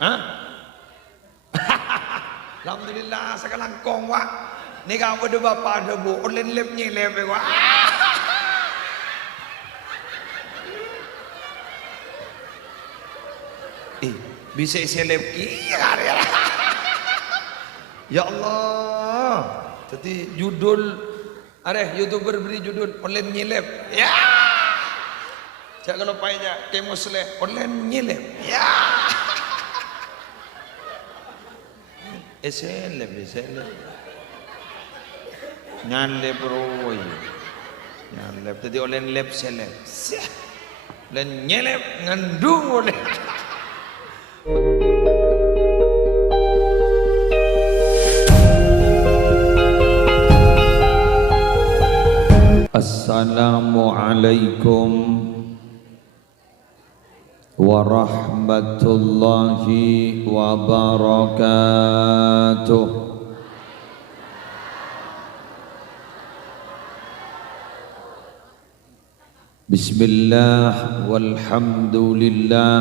Hah? Alhamdulillah sekarang kong wak. Ni kamu ada bapa ada bu, online lab ni lab wak. Bisa seleb kira ya. Ya Allah. Jadi judul ada YouTuber beri judul online nyeleb. Ya. Cak kalau payah kemusle online nyeleb. Ya. Seleb. Nyaleb roy. Nyaleb jadi online lab seleb. Dan nyeleb ngandung oleh. Assalamualaikum warahmatullahi wabarakatuh. Bismillah walhamdulillah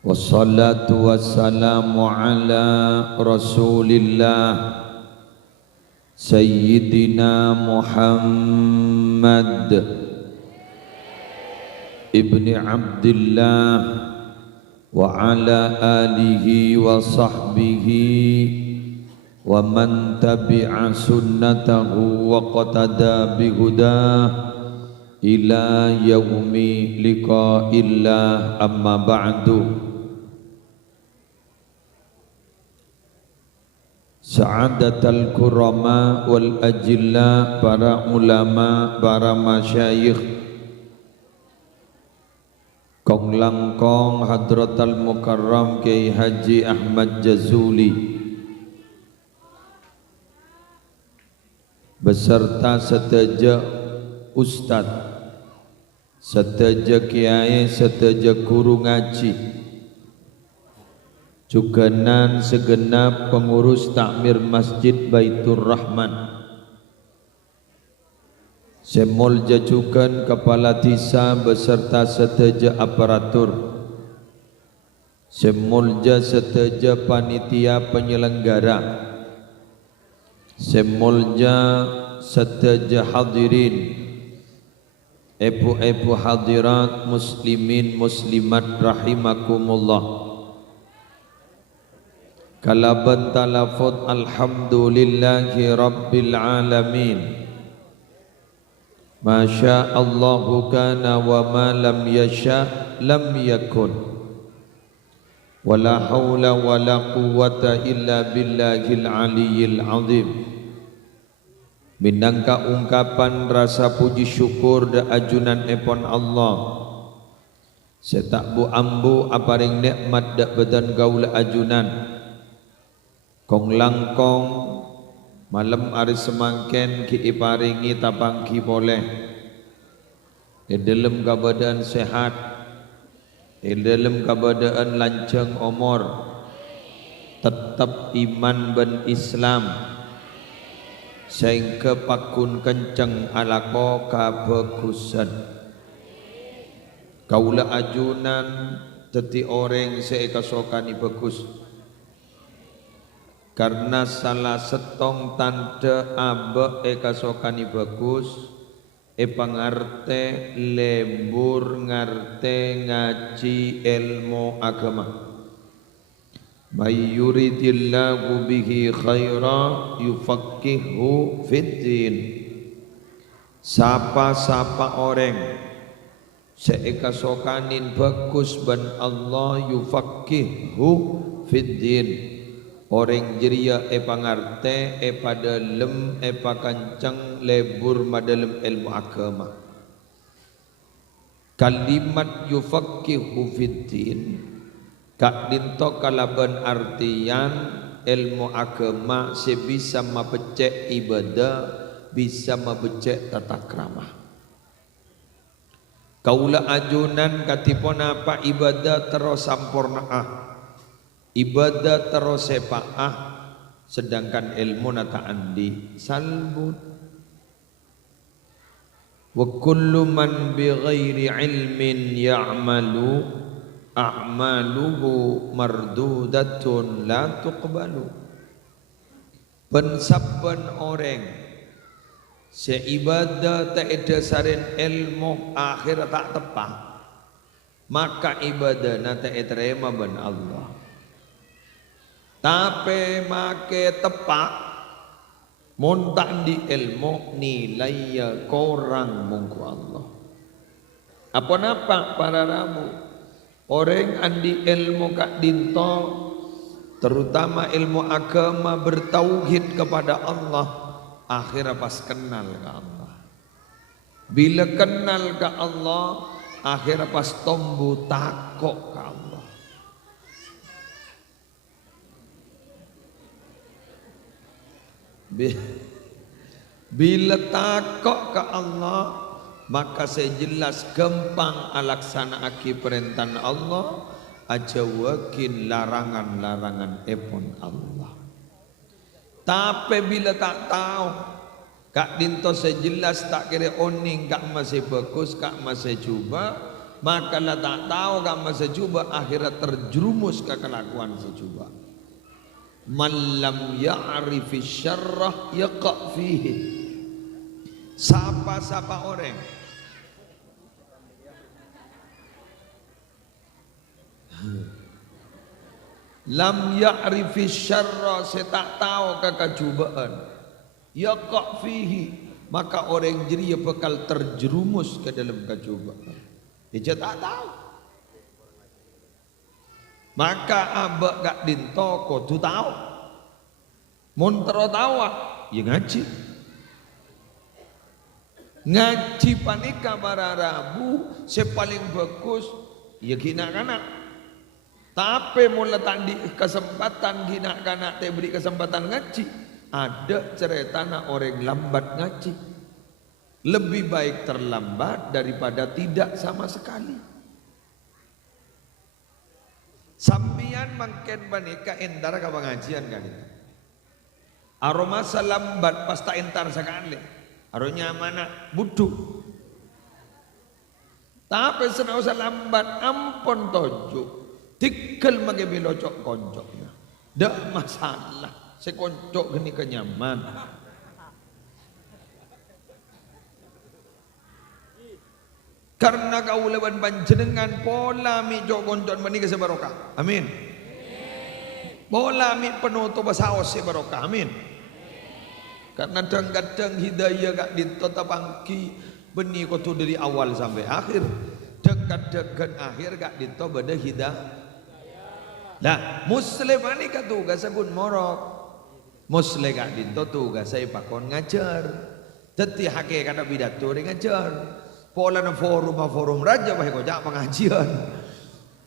wassalatu wassalamu ala rasulillah Sayyidina Muhammad ibni Abdillah wa ala alihi wa sahbihi wa man tabi'a sunnatahu wa qatada bihudah ila yaumi liqa'illah amma ba'du. Sa'adatal kurama wal ajilla, para ulama, para masyayikh, kong langkong hadratal mukarram Kiai Haji Ahmad Jazuli beserta seteja ustad, seteja kiai, seteja guru ngaji, juganan segenap pengurus takmir Masjid Baitur Rahman, semolja jugan kepala desa beserta seteja aparatur, semolja seteja panitia penyelenggara, semolja seteja hadirin, ibu-ibu hadirat muslimin muslimat rahimakumullah. Kalaban talafut alhamdulillahi rabbil alamin. Masya Allahu kana wa ma lam yasha lam yakun. Wala hawla wala quwwata illa billahil aliyyil azim. Minangka ungkapan rasa puji syukur da ajunan epon Allah. Setak bu ambu aparing nikmat da badan gaula ajunan. Kong langkong malam hari semangken ki iparingi tapangki boleh di dalam keadaan sehat, di dalam keadaan lanceng umur, tetap iman ben Islam, sehingga pakun kenceng alako kabagusan. Kaula ajunan teti orang seekasokani bagus. Karena salah setong tanda abe ekasokani bagus, pangarte lembur ngarte ngaji ilmu agama. May yuridillahu bihi khaira yufaqihu fiddin. Sapa-sapa orang seekasokanin bagus ban Allah yufaqihu fiddin. Orang jeria pangarte padalem pakancang lebur madalem ilmu agama. Kalimat yufaqihu fiddin kak dinto kalaban artian ilmu agama sebisa mapecek ibadah, bisa mapecek tata krama. Kaula ajunan katipon apa ibadah terus sampurna ibadah terus sepaah, sedangkan ilmu nata andi salbun. Wa kullu man bi ghairi ilmin ya'malu a'maluhu mardudatun la tuqbalu. Pensaban orang seibadah tak ada sarin ilmu akhir tak tepat, maka ibadah na tak terima ben Allah. Tapi make tepat mun tak di ilmu nilai korang mungku Allah. Apa napa para ramu orang andi ilmu kak dinto, terutama ilmu agama bertauhid kepada Allah, akhirnya pas kenal ke Allah. Bila kenal ke Allah, akhirnya pas tombu takok ke Allah. Bila takok ke Allah, maka saya jelas gampang alaksana aki perintah Allah, aja wakin larangan-larangan epon Allah. Tapi bila tak tahu, kak dinto sejelas tak kira oning, kak masih bagus, kak masih cuba, maka lah tak tahu kak masih cuba, akhirnya terjerumus ke kelakuan secuba. Man lam ya'rifi syarrah yaqa' fihi. Sapa-sapa orang lam ya'rifi syarra, saya tak tahu kekacubaan, yaqa' fihi, maka orang jeria bakal terjerumus ke dalam kecubaan. Dia tak tahu, maka abak gak dinto kudu tahu. Mun tahu ya ngaji. Ngaji panika para rabu sepaling bagus ya kina kanak. Tapi mula tak di kesempatan gina kanak te beri kesempatan ngaji, ada cerita na orang lambat ngaji. Lebih baik terlambat daripada tidak sama sekali. Sambian mangken banika entar ka pengajian kali. Aroma salambat pas tak entar sekali. Aronya mana butuh. Tapi senau salambat ampun tojo. Tikel mage bilocok koncoknya. Dak masalah. Se koncok geni kenyaman. Karena kau lawan panjenengan pola mi jok koncon menika sebarokah. Amin. Pola mi penutup saos sebarokah. Amin. Karena kadang-kadang hidayah gak ditotapangki benih kotu dari awal sampai akhir. Dekat-dekat akhir gak ditobada hidayah. Nah, muslim ini katugas pun morok. Muslim gak dinto tugas saya pakon ngajar. Teti hakikat kata pidato ngajar. Pola na forum raja pakai kocak pengajian.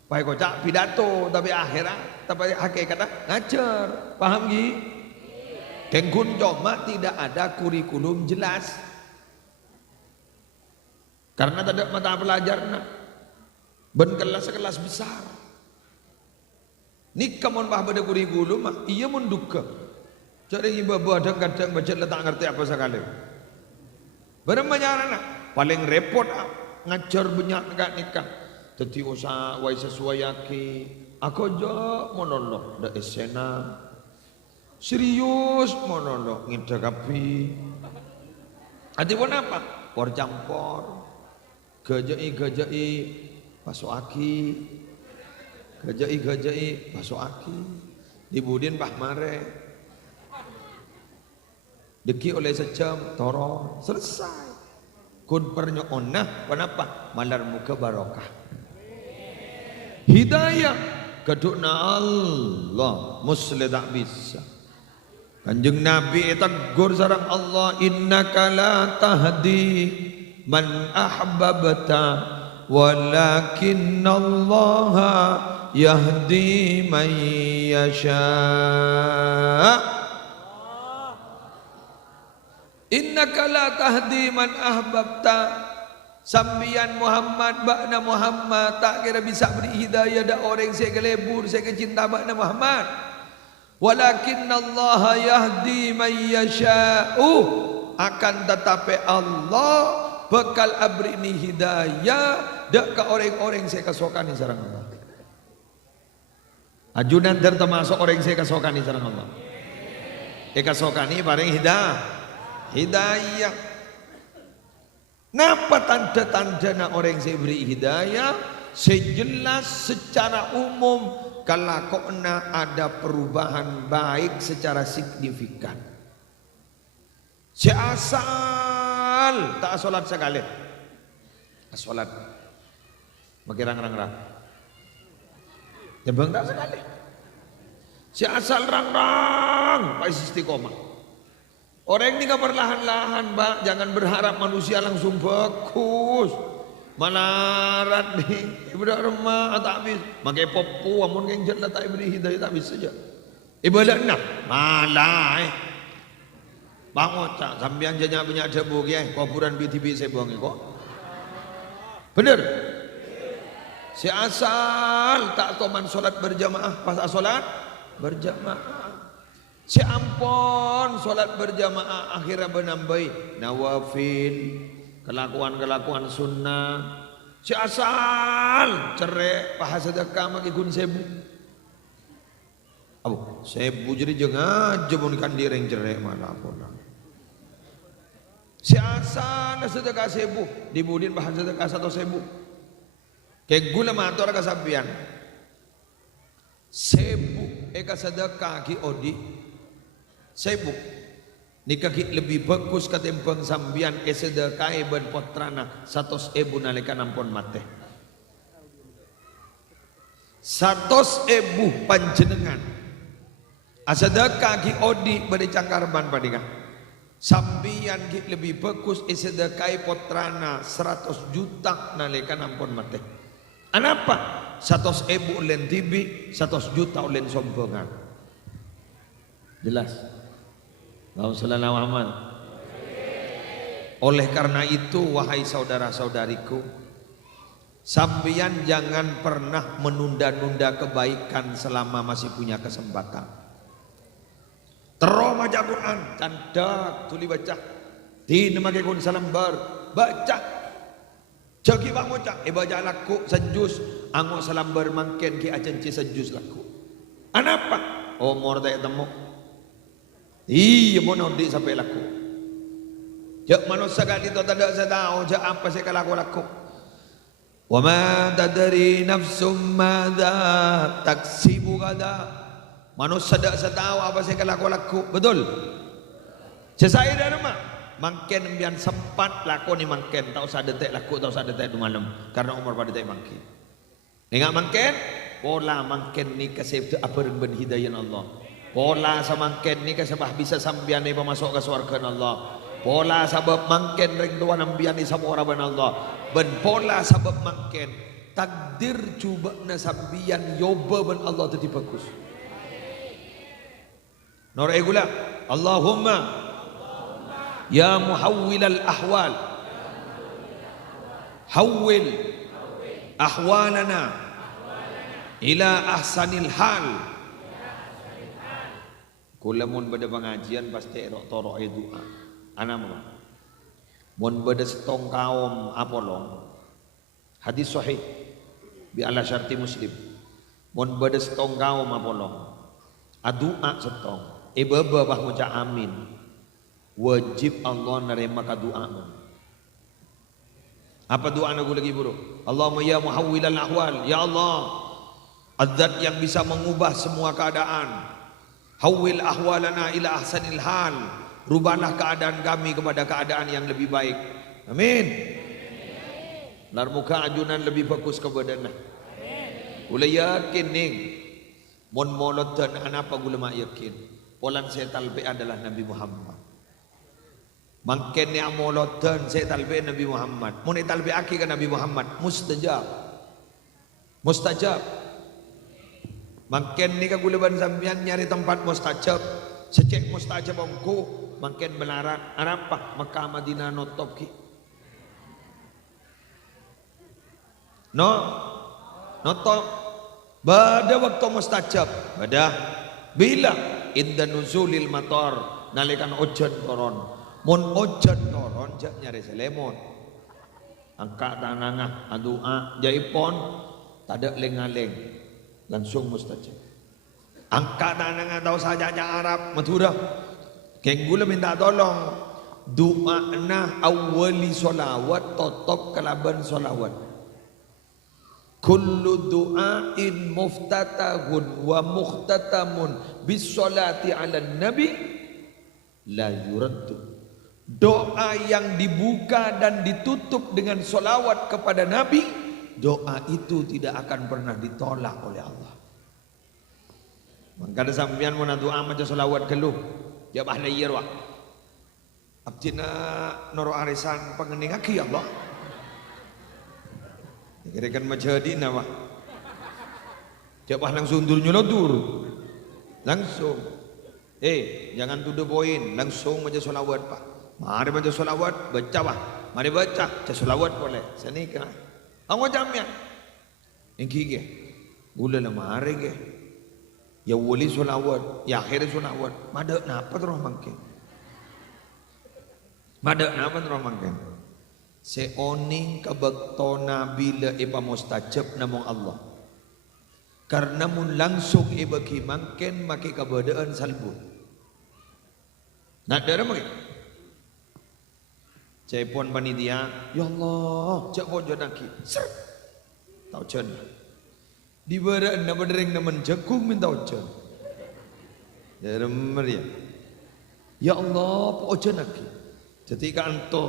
Pakai kocak pidato tapi akhirat tapi hakikat ngajar. Paham gi? Kengkun cuma tidak ada kurikulum jelas. Karena tidak mata pelajarnya. Ben kelas-kelas besar. Nikah mon bah pada kurikulum, iya mon duka. Jadi ibu kadang-kadang baca tak ngerti apa sekali. Barang banyak anak paling repot ngajar banyak gak nikah. Jadi usah wai sesuai yaki. Aku jo monolog da esena. Serius monolog ngidakapi. Adi pun apa? Por campur. Gajai pasok aki. Gajai pasok aki. Dibudin pah mare. Deki oleh sejam toro selesai. Kun pernyonah kenapa? Malar muka barokah. Hidayah kedukna Allah muslim tak bisa. Kanjeng Nabi tegur sareng Allah, innaka la tahdi man ahbabta walakin Allah yahdi man yasha. Innaka la tahdi man ahbabta. Sambian Muhammad bakna Muhammad tak kira bisa beri hidayah dak orang saya kelebur saya kecinta bakna Muhammad. Walakin Allah yahdi man yasha'u, akan tetapi Allah bakal abri ni hidayah dak ke orang-orang saya kesukaan sareng Allah. Ajunan termasuk orang saya kasokani sareng Allah. Kasokani paring hidayah. Napa tanda-tanda orang saya beri hidayah? Sejelas secara umum kalau kena ada perubahan baik secara signifikan. Seasal tak solat sekali, solat makin rang-rang. Ya bang tak sekali. Seasal rang-rang, Pak istiqomah. Orang ini gak perlahan-lahan, Pak. Jangan berharap manusia langsung bagus. Malarat nih, ibadah remah tak habis. Makai popo, amun yang jelas tak beri hidayah tak habis saja. Ibadah nak, malah. Bang Ocak, sambian janya punya debu ya, kuburan BTV saya buang kok. Bener. Si asal tak toman solat berjamaah, pas solat berjamaah. Si ampun solat berjamaah akhirnya menambahi nawafil, kelakuan-kelakuan sunnah. Si asal cerai paha sedekah maki kun sebu. Abu sebu jadi jangan jemunikan direng cerai mana pun. Si asal sedekah sebu dibudin paha sedekah 1.000. Kayak gula mator kasabian. Sebu eka sedekah ki odi. Sebuk nikah lebih bagus ketimbang sambian kesedekah ben potrana 100.000 nalika nampun mate. 100.000 panjenengan asedekah ki odi bade cangkarban padika. Sambian ki lebih bagus sedekah potrana 100 juta nalika nampun mate. Anapa? 100.000 ulen tibi, 100 juta ulen sombongan. Jelas. Allahumma Muhammad. Oleh karena itu wahai saudara-saudariku, sambian jangan pernah menunda-nunda kebaikan selama masih punya kesempatan. Terus baca Quran, candak tuli baca. Tin make kun salam bar, baca. Jagi bang baca, baca laku sejus, ango salam bar mangken ki acan ci sejus laku. Anapa? Oh mor tak temu. Iya mau nondi sampai laku. Jak manusia kali itu tak ada tahu jak apa sih kalau laku. Wa ma tadri nafsum madza taksibu gada. Manusia tak tahu apa sih kalau laku. Betul. Sesai dah nama. Mangken bian sempat laku ni mangken tak usah detek laku tak usah detek tu malam karena umur pada detek mangken. Ingat mangken pola mangken ni kasih apa ben hidayah Allah. Pola samangken ni kasabah bisa sambian ni masuk ke surga Allah. Pola sabab mangken ring tuan ambian ni sama orang Allah. Ben pola sabab mangken takdir cuba na sambian yoba ben Allah tadi bagus. Nor gula Allahumma ya muhawwil al ahwal hawwil ahwalana ila ahsanil hal. Kula mun beda pengajian pasti torok doa. Ana mah. Mun beda setong kaum apolong. Hadis sahih bi ala syarti Muslim. Mun beda setong kaum apolong. Adua setong. Baba bah maca amin. Wajib Allah nerima ka doa. Apa doa nagu lagi bro? Allahumma ya muhawwilal ahwal, ya Allah, Zat yang bisa mengubah semua keadaan. Hawwil ahwalana ila ahsanil hal. Rubahlah keadaan kami kepada keadaan yang lebih baik. Amin. Lar muka ajunan lebih bagus kepada nah. Ula yakin ning. Mon molot dan anapa gula mak yakin. Polan saya talbi adalah Nabi Muhammad. Mangken ni amolot dan saya talbi Nabi Muhammad. Mon talbi aki ke Nabi Muhammad mustajab. Mustajab. Makin ni kagulaban sambian nyari tempat mustajab, secek mustajab ongku, makin melarat. Apa? Mekah Madinah notop ki. No, notop. Pada waktu mustajab, pada bila inda nuzulil matar, nalikan ojan toron. Mun ojan toron, jak nyari selemon. Angkat tanangah, adua, jaipon, tak ada lengaleng. Langsung mustajab. Angkat tangan tahu saja Arab matura. Kenggula minta tolong. Doa nah awali solawat tetap kalaban solawat. Kullu du'ain muftatahun wa muhtatamun bis salati ala nabi la yuraddu. Doa yang dibuka dan ditutup dengan solawat kepada Nabi, doa itu tidak akan pernah ditolak oleh Allah. Maka ada sampean mau doa macam solawat keluh, ya bahla iya wak. Abdina noro arisan pengening aki Allah. Kira-kira macam di nama. Coba langsung turunnya lodur, langsung. Jangan tuduh poin, langsung macam solawat pak. Mari baca solawat, baca bah. Mari baca, baca solawat boleh. Sini kan? Angwa jamnya. Engki ke? Gula lah mari ke? Ya wali solawat, ya akhir solawat. Mada napa terus mangkin? Mada napa terus mangkin? Seoning kabaktona bila iba mustajab namong Allah. Karena mun langsung iba ki mangkin maki kabadaan salbun. Nak ada mangkin? Cepon panitia, ya Allah, cak bojo naki, ser, tau jen. Di badan nama dering nama jagung minta ujan. Ya Maria, ya Allah, bojo naki. Jadi kan to,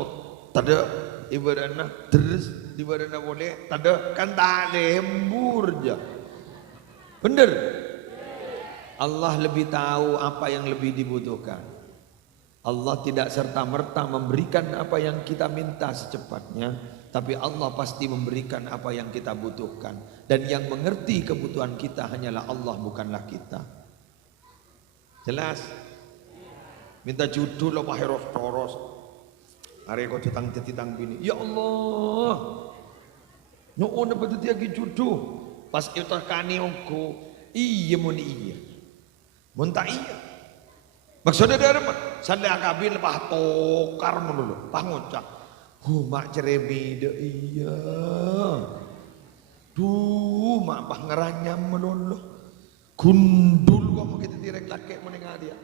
tada ibaratnya terus di badan boleh, tada kan tak lembur je. Bener. Allah lebih tahu apa yang lebih dibutuhkan. Allah tidak serta-merta memberikan apa yang kita minta secepatnya, tapi Allah pasti memberikan apa yang kita butuhkan. Dan yang mengerti kebutuhan kita hanyalah Allah, bukanlah kita. Jelas? Minta jodoh lo paheros toros. Are kau tetang bini. Ya Allah. Nyuun dapat tiagi jodoh. Pas itu kani ongko. Iya mun iya. Mun tak iya. Maksudnya dari mana? Sandai akabil pah tokar menulu, pah ngocak. Mak ceremi de iya. Duh, mak pah ngeranyam menulu. Gundul kok mau kita direk laki menengah dia.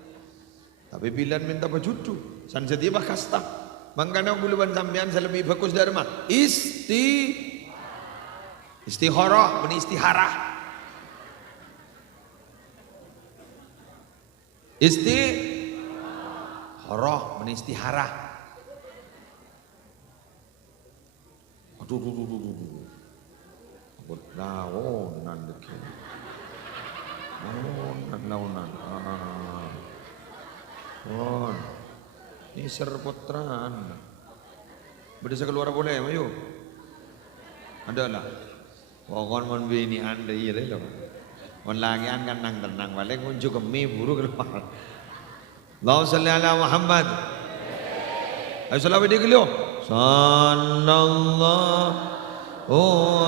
Tapi bilan minta berjudu, san sedia bah kasta. Mangkana buluan sampean lebih bagus dari mah. Istihara, beni istihara. Istihara, menistihara. Aduh. Launan deki. Launan. Ini serpotran. Berdesa keluar boleh, ayo. Adalah. Pokon mon bini anda iya loh. Mon lagi kan tenang balik kunjuk kemi buru keluar. Allahumma salli ala Muhammad. Ayo salawat dia keliu. Sallallahu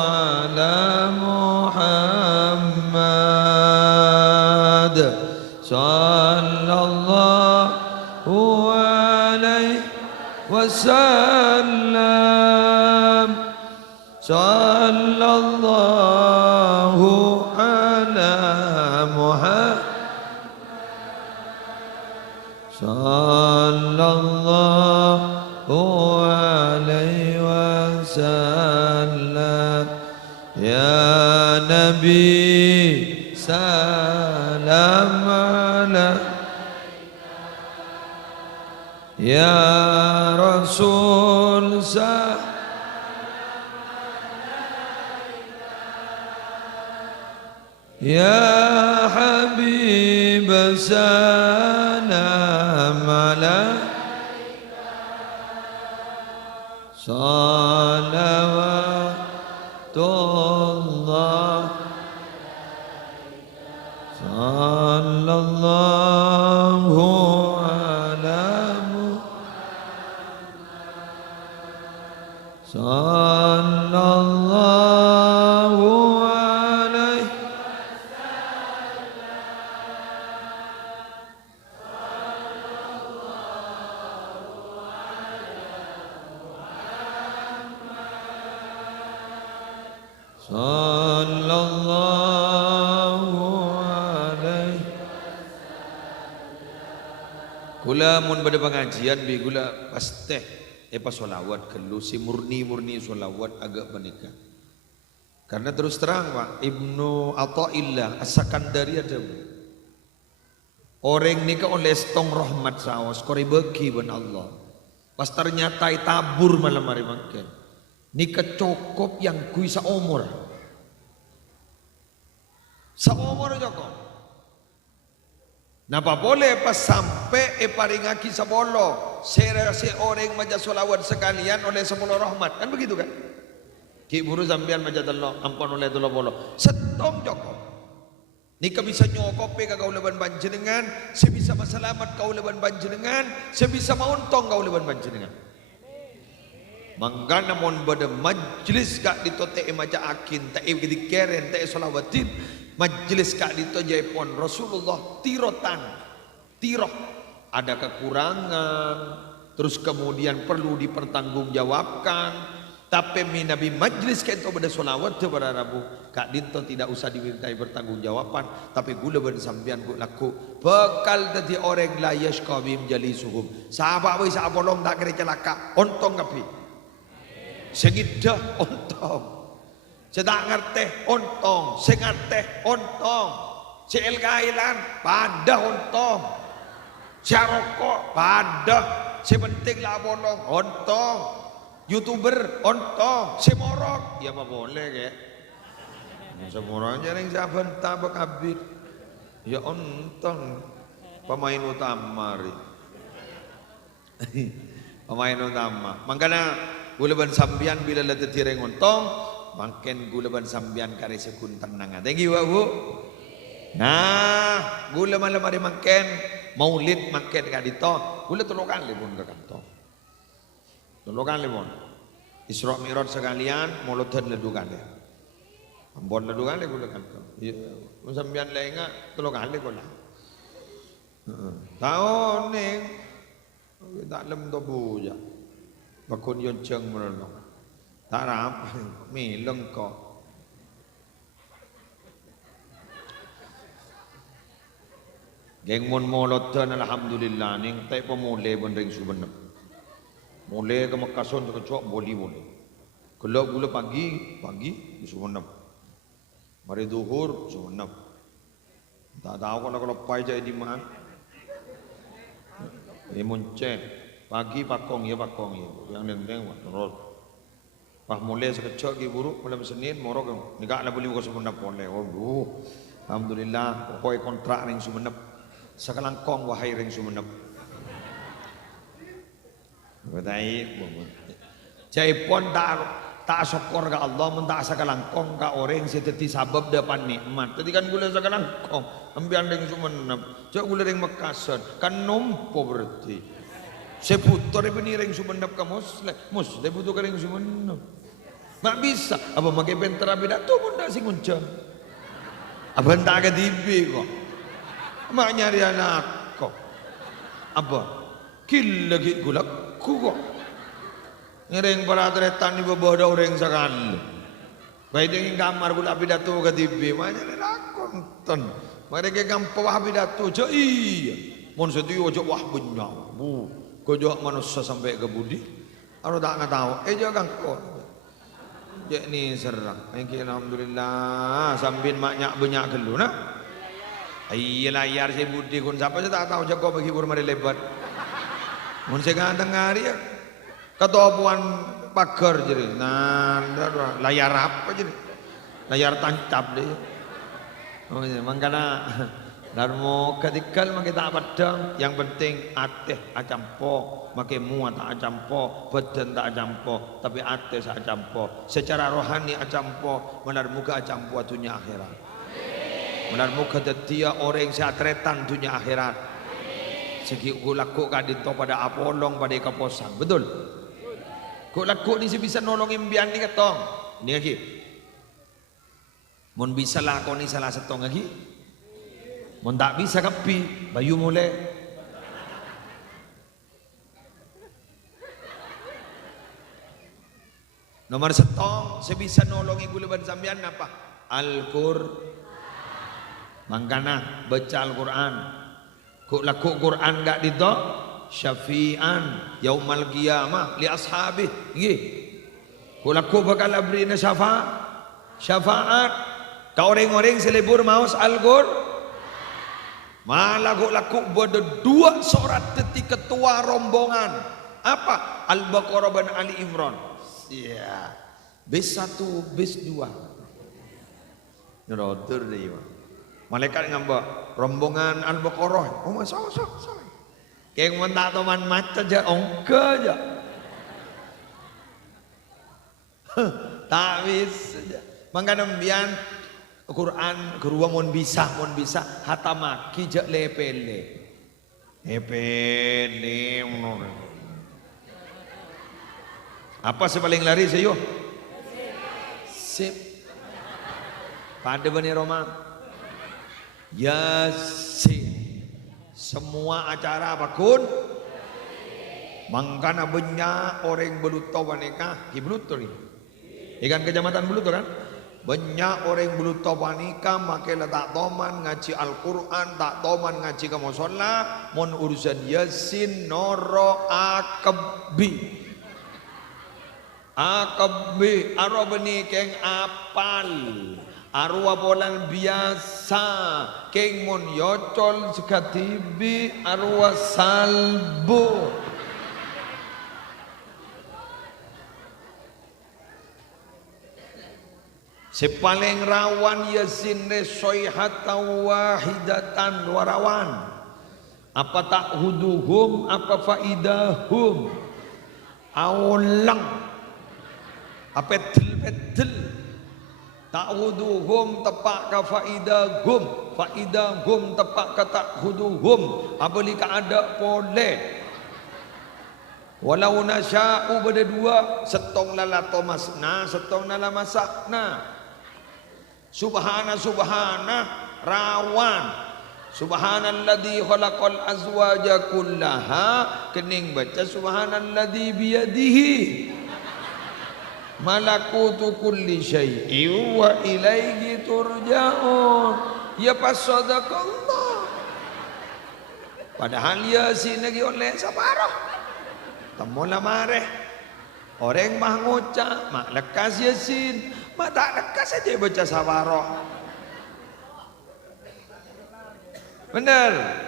ala Muhammad. Sallallahu alaihi wasallam. Sallallahu ala Muhammad. Sallallahu alaihi wasallam. Ya Nabi salam alaika. Ya Rasul salam alaika. Ya Habib salam alaika. Salawatullah sallallahu ala Muhammad sallallahu alaihi sallallahu alaihi Kula mun pada pengajian bi gula pasti pas solawat kelu si murni solawat agak menikah. Karena terus terang Pak Ibnu Athaillah As-Sakandari ada orang nikah oleh stong rahmat sawas kori bagi ben Allah. Pas ternyata tabur malam hari makan. Nikah cukup yang kui seumur. Seumur cukup. Napa boleh pas sampai paringaki sabolo serasi orang maja solawat sekalian oleh semula rahmat kan begitu kan? Ki buru sampean maja telo ampun oleh telo bolo setong joko. Nika bisa nyokop ka kau leban panjenengan, sebisa masalamat kau leban panjenengan, sebisa mauntong kau leban panjenengan. Mangga namun pada majlis kak ditote maja akin tae gidi keren tae solawatin majlis kak dito jaipon Rasulullah tiroh ada kekurangan terus kemudian perlu dipertanggungjawabkan tapi Nabi majlis kento pada solawat kepada Rabu kak dito tidak usah dimintai pertanggungjawaban tapi gula bersambian gula laku bekal tadi orang la yashqabim jalisuhum sahabat wis abolong tak kira celaka ontong kapi sengidah ontong sedak ngerteh ontong sengateh ontong cel kailan pada ontong rokok pada sepenting lah bolong ontong youtuber ontong semorok ya apa boleh kayak semorok jaring saban tabak abid ya ontong pemain utama pemain utama makanya gulaban sambian bila lete tireng ontong makin gulaban sambian kare sekun tenang thank you Bu. Nah gula malam hari makin maulid makin kak dito gula tolokan pun ke kantong tolokan pun Isra Mi'raj sekalian molodan ledu kali ambon ledu kali gula kantong sambian lenga tolokan gula tahun nih tak lem to buja bakun yon ceng merenung tak rap mileng kok geng mon molodan alhamdulillah ning tay pemule bendring subenep mule ke mekason ke cok boli kalau gula pagi subenep mari duhur subenep tak tahu kalau pai jadi di mana ini munceng pagi pakong ya yang nenteng terus pas mulai sekecok ki buruk malam Senin morok nikah lah beli ko subenep boleh oh alhamdulillah pokoknya kontrak ning subenep sakalangkong wahai ring sumenep betai jaipon tak syukur ke Allah mentak sakalangkong ka orang seteti sabab depan nikmat tadi kan gula sakalangkong ambian ring sumenep cak gula ring Makassar kan nompo berarti seputar ini ring sumenep ka muslim butuh ring sumenep mak bisa apa makai bentera beda tu pun tak singuncang apa tak ke TV kok mak nyari anak kok apa kil lagi gulakku kok ngereng para tretan di bawah ada orang sekali baik dengan kamar gula pidato ke TV mak nyari lakon ten mereka gampang wah pidato cak iya mon setuju cak wah benyau kau jawab manusia sampai ke budi aku tak tahu jangan kau cak ni serang alhamdulillah sambil maknya banyak gelu nak iya layar si budi kun siapa saya tak tahu jago bagi burma lebat mun saya ganteng hari ya ketuaan pagar jadi nah layar apa jadi layar tancap deh oh iya makanya darmo ketikal makita padang yang penting ateh acampo makai muat tak acampo badan tak acampo tapi ateh tak acampo secara rohani acampo menar muka acampo dunia akhirat benar muka dia orang seatretan dunia akhirat segi gulaku kadito pada apolong pada kaposang betul gulaku ni bisa nolongin bian ni ketong ni lagi mun bisa lah kau ni salah setong lagi mun tak bisa kapi bayu mulai nomor setong sebisa nolongin gulaban sambian apa Al-Qur'an mangkana baca Al-Quran Kok laku Quran gak dito syafi'an yaumal qiyamah li ashabi nggih. Kok laku bakal abrina syafaat ka orang-orang selebur maus Al-Qur malah kok laku berdua surat detik ketua rombongan apa Al-Baqarah dan Ali Imran. Ya. Bis 1 bis 2 nyerotur deh ya. Malaikat ngambak rombongan Al-Baqarah. Oh masuk. Keng mentak teman macet aja ongke aja. Tak bisa. Mangkana mbian Quran gerua mon bisa hatamaki jak lepele. Lepele ngono. Apa sepaling lari sayo? Sip. Pada Bani Roma. Yasin. Semua acara apapun. Mangkana banyak orang beluto wanita. Beluto ni. Ikan kecamatan beluto kan? Banyak orang beluto wanita makai letak toman ngaji Al-Quran tak toman ngaji ke musola mon urusan Yasin noro akabbi. Akabbi arobani keng apal arwa bolan biasa keng mon yocol sekatibi arwa salbu sepaling rawan Yasin resoihatan wahidatan warawan apa tak huduhum apa faidahum aulang apa petel ta'uduhum tepak ka faidahum tepak ka ta'uduhum apalika ada boleh walau nasya'u beda dua setong lalato masna setong lala masakna subhana rawan subhanalladzi khalaqal azwaja kullaha kening baca subhanalladzi biyadihi malakutu kulli syai'in wa ilaihi turja'un. Ya pas sadaqallah. Padahal Yasin lagi oleh sabarah. Temola mareh. Orang mah ngocak, mak lekas Yasin, mak tak lekas aja baca sabarah. Benar?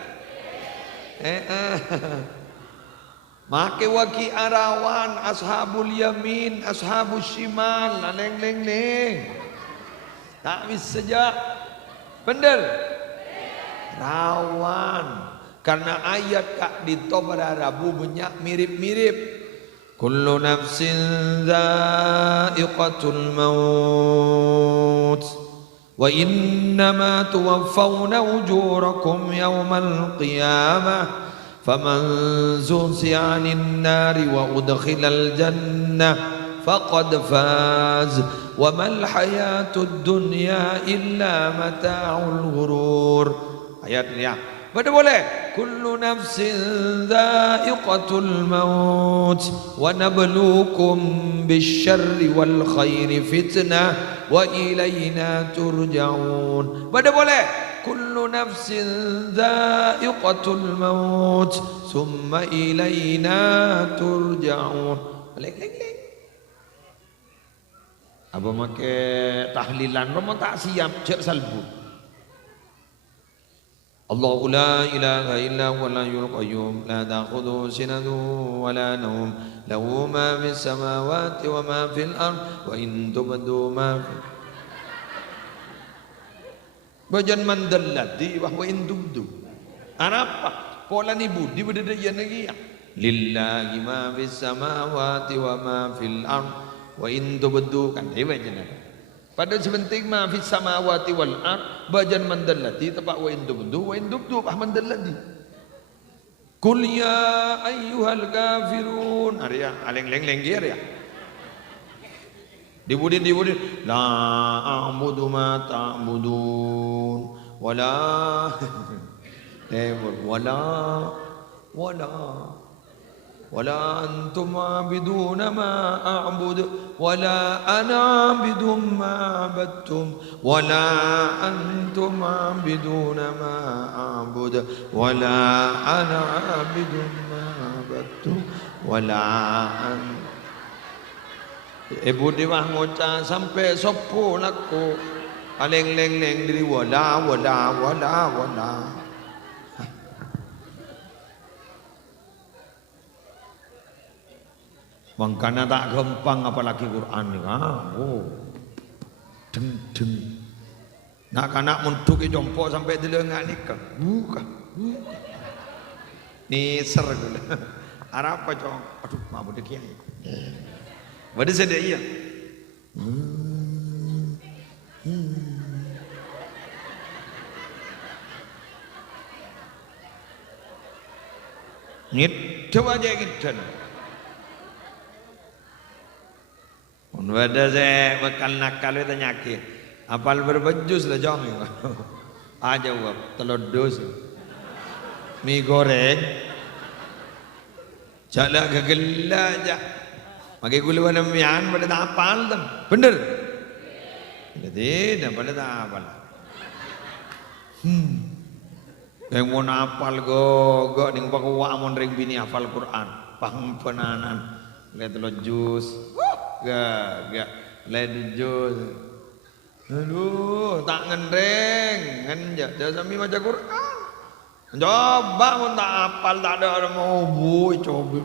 Make waki arawan ashabul yamin ashabus shimal leng tak bisa saja bener rawan karena ayat kak ditobra rabu banyak mirip-mirip kullu nafsin dha'iqatul maut wa innama tuwaffawna ujurakum yawmal qiyamah فمن زحزح عن النار وأدخل الجنة فقد فاز وما الحياة الدنيا إلا متاع الغرور. Ayat ini ya. Pada boleh. Kullu nafsin dha'iqatul maut wa nabluukum bisyarri wal khairi fitnah wa ilayna turja'un. Pada boleh. Kullu nafsin dha'iqatul maut summa ilayna turja'un. Leng. Apa make tahlilan romo tak siap cek salbu. Allahu la ilaha illa huwal hayyul qayyum la ta'khudhuhu sinatun wa la nawm lahu ma fis samawati wa ma fil ard wa in tubdu ma fi bajan mandallati wa in tubdu apa pola ni budi beda ya lagi lillahi ma fis samawati wa ma fil ard wa in tubdu kan dia bajan pada sebenting ma fis samawati wal ard bajan mandallati tepak wa in tubdu bah mandallati kul ya ayyuhal kafirun arya aleng-leng dia ya dibudin la a'budu ma ta'budun wala ولا أنتم عابدون ما أعبد ولا أنا عابد ما عبدتم ولا أنتم عابدون ما أعبد ولا أنا عابد ما عبدتم ولا أنتم. Ibu Dewa ngocah sampai sopo laku aleng-leng diri wala. Makanya tak gampang apalagi Quran ni. Deng. Nak kanak muntuk jompo sampai dilengak ni kan. Buka. Ni ser gula. Arab apa cong? Aduh, mak budak kiai. Wadi sedek iya. Gitu aja gitu. Wada saya bekal nakal itu nyakit. Apal berbejus lah jong. Aja wap telur dus. Mie goreng. Jala gegela aja. Pakai gula warna mian pada tak apal tu. Bener? Tidak pada tak apal. Yang mau apal go ning pakwa mon ring bini hafal Quran. Pang penanan. Lihat telur jus. Gak led jus. Aduh, tak ngendeng, ngenjak. Jangan sambil baca Quran. Coba pun tak apal, tak ada orang mau boy coba.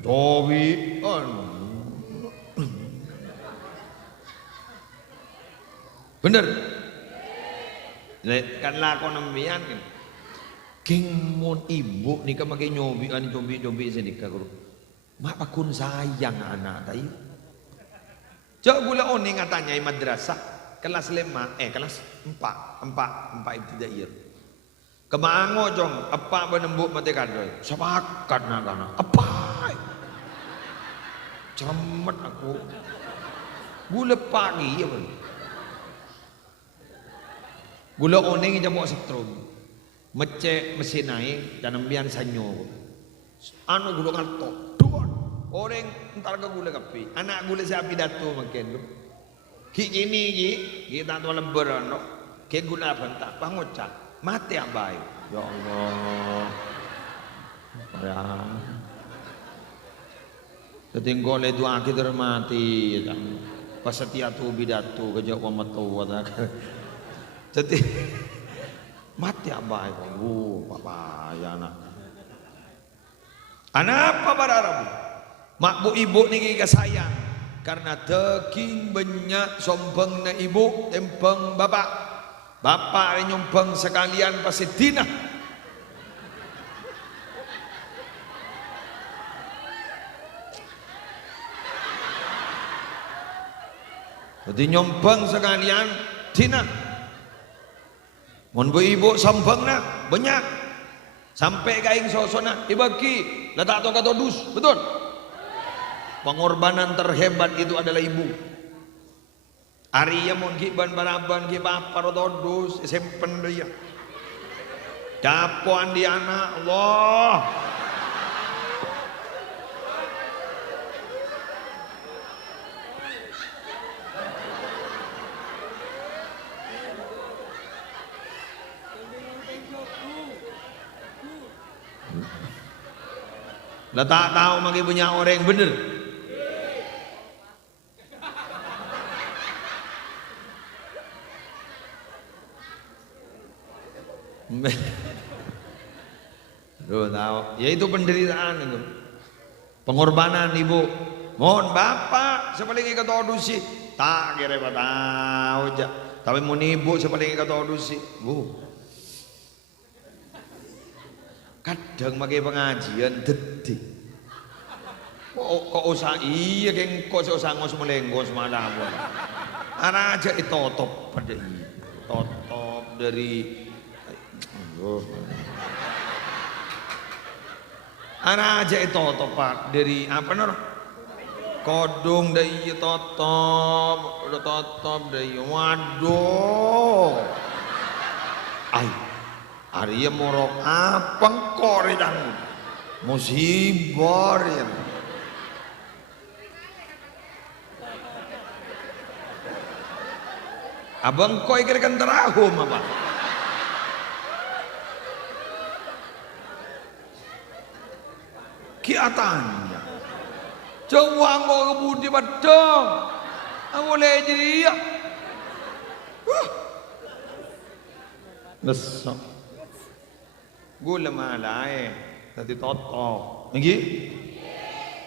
Dobi, bener. Kan lakon nembian kan. King mon ibu ni kan makin nyobi sedikit guru. Mak pakun sayang anak tadi. Cak gula oni ngatanya madrasah kelas 5 kelas 4 ibtidaiyah. Kemango jong apa benembuk mati kadoi. Sepakat nak kana. Apa? Ceremet aku. Gula pagi ya ben. Gula oni jamok setrum. Mecek mesin naik dan ambian sanyo. Anu gula ngalto. Dua orang entar ke gula kapi. Anak gula sapi datu makin tu. Ki gini kita tu lembaran no. Ki gula bentak pangocak. Mati abai. Ya Allah. Ya. Ketinggal itu akhir mati. Pasatiatu bidatu kejauh wamatu watak. Jadi mati abai. Papa ya anak. Anak apa bararabu? Mak bu ibu ni kita sayang. Karena teking banyak sombong na ibu tempeng bapak. Bapak nyumbang sekalian pasti dina. Jadi nyumbang sekalian dina. Mun bu ibu sombong na banyak. Sampai kaing sosona dibagi letak to kata dus, betul? Pengorbanan terhebat itu adalah ibu. Ari ya mun giban baraban gi bapar todus sempen dia. Dapoan di anak Allah. Lah tak tahu magi punya orang bener. Tuh tahu, ya itu penderitaan itu, pengorbanan ibu. Mohon bapak sepaling kata odusi, tak kira tahu aja. Tapi mau ibu sepaling kata odusi, bu. Kadang pakai pengajian detik. Kok usah iya keng kok usah ngos melenggos malah bu. Ana aja ditotop pada ini, totop dari. Anak aja itu topak dari apa nor? Kodong dari totop dari waduh. Arya morok apa kori dan musibor ya. Abang koi kira-kira terahum apa? Kiatannya. Coba kau kebudi badang. Aku boleh jadi ya. Besok. Gula malai. Tadi toto. Lagi?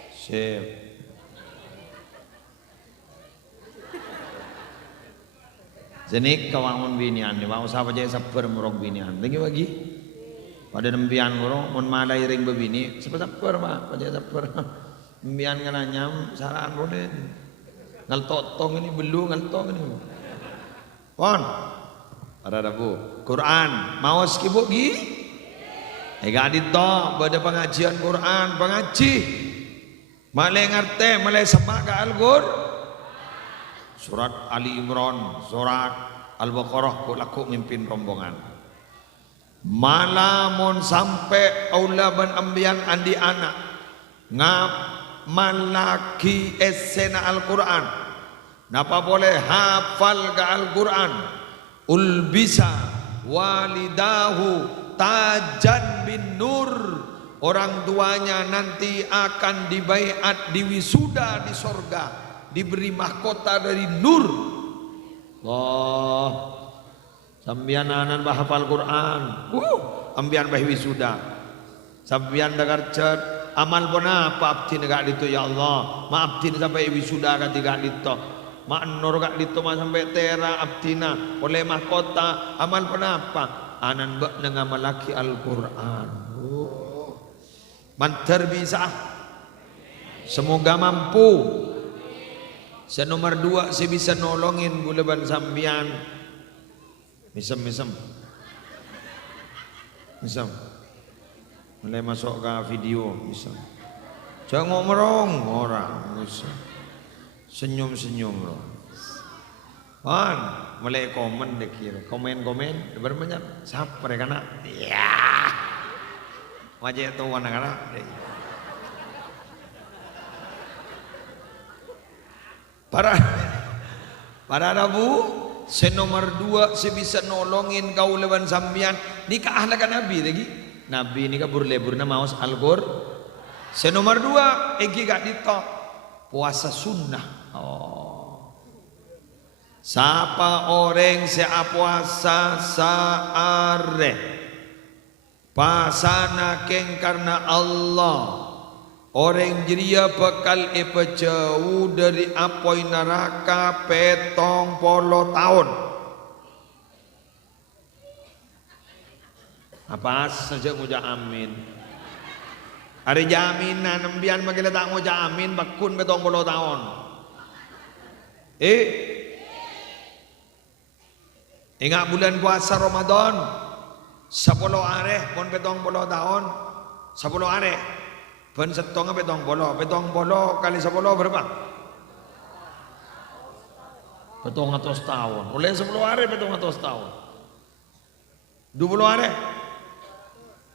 Sip. Jenik kawangun binian ni, mau siapa jadi saper murok binian. Lagi. Pada nembian murok, mon malai ring bebini, saper mah, pada saper. Nembian kena nyam, saran boleh. Ngaltotong ini belum ngaltong ini. Pon, ada bu. Quran, mau skibuk gi? Ega dito, pada pengajian Quran, pengaji. Malai ngerti, malai semak ke Al-Qur. Surat Ali Imran, surat Al-Baqarah, kok laku mimpin rombongan. Malamun sampai aulaban ambian andi anak ngap malaki esena Al-Quran. Napa boleh hafal ke Al-Quran? Ulbisa walidahu tajan bin nur. Orang tuanya nanti akan dibaiat di wisuda di sorga, diberi mahkota dari nur. Allah, sambian anan bahafal Quran, ambian bah wisuda, sambian dagar cet, amal bona apa abdi negak dito ya Allah, maaf tin sampai wisuda katiga dito, mak nur gak dito mah sampai tera abdina, oleh mahkota, amal bona apa, anan bak nengamalaki Al-Quran. Mantar bisa, semoga mampu. Senomor 2 saya bisa nolongin buleban sambian. Misem. Mulai masuk ke video misem. Jangan ngomong orang misem. Senyum loh. Kan mulai komen dekir. Komen berbanyak. Siapa mereka nak? Ya. Wajah itu anak-anak. Para Rabu, senomor 2 sebisa nolongin kau leban sambian nikah ahlakan Nabi lagi. Nabi nikah burleburna maus Al-Qur. Senomor 2 egi gak ditok puasa sunnah. Oh. Sapa orang sea puasa saare pasana keng karena Allah. Orang jeria bekal jauh dari apoi neraka 70 tahun. Apa saja nguja amin. Ada jaminan nembian magila tak nguja amin bakun 70 tahun. Ingat bulan puasa Ramadan 10 hari pun 70 tahun 10 hari. Ben setongnya petong bolo kali 10 berapa? Petong 100 tahun. Oleh 10 hari petong 100 tahun. 20 hari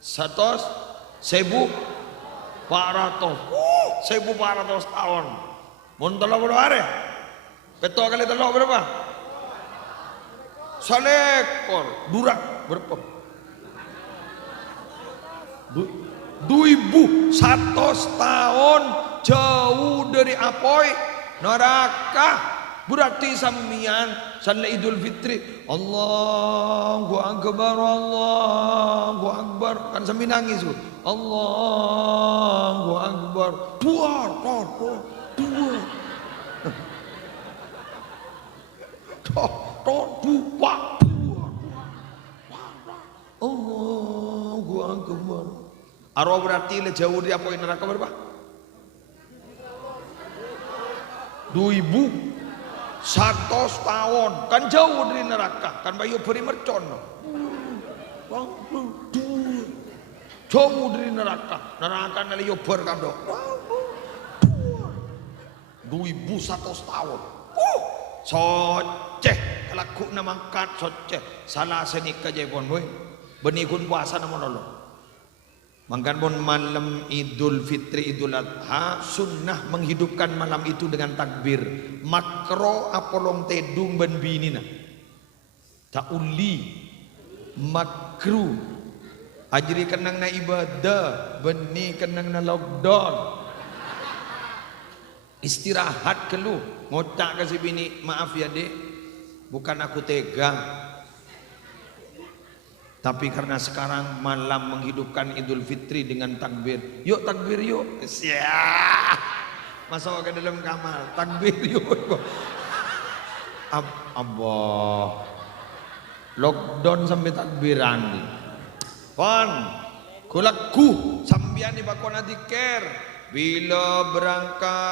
100 1400 tahun. Mun 30 hari petong kali 3 berapa? Salekor durak berapa? 2100 tahun jauh dari apoi neraka. Berarti sambian salat Idul Fitri Allahu Akbar kan sambil nangis Allahu Akbar dua Allahu Akbar. Arwah berarti le jauh dari apoi neraka berapa? 2100 tahun kan jauh dari neraka kan bayu beri mercon jauh dari neraka nali yober kan dok 2100 tahun soceh laku namangkat soceh salah senik aja pon boy benikun puasa nama lolo. Mangkan pun malam Idul Fitri Idul Adha sunnah menghidupkan malam itu dengan takbir. Makro apolong tedung ben binina. Tauli makru ajri kenang na ibadah beni kenang na lockdown. Istirahat kelu ngotak kasih bini, maaf ya dek, bukan aku tega, tapi karena sekarang malam menghidupkan Idul Fitri dengan takbir. Yuk takbir yuk. Siap. Masuk ke dalam kamar, takbir yuk. Abah. Lockdown sampai takbiran nih. Pon, kulaku sambian di bakon ker. Bila berangkat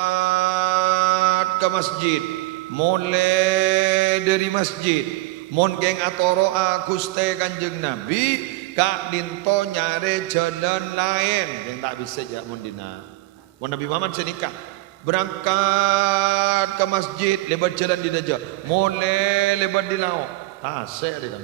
ke masjid, mulai dari masjid, mon geng atoro Guste Kanjeng Nabi, kak dinto nyare jalan lain yang tak bisa jak mon dina. Mon Nabi Muhammad senikah berangkat ke masjid lebar jalan di daja, mulai lebar di laut. Tasek dia kan.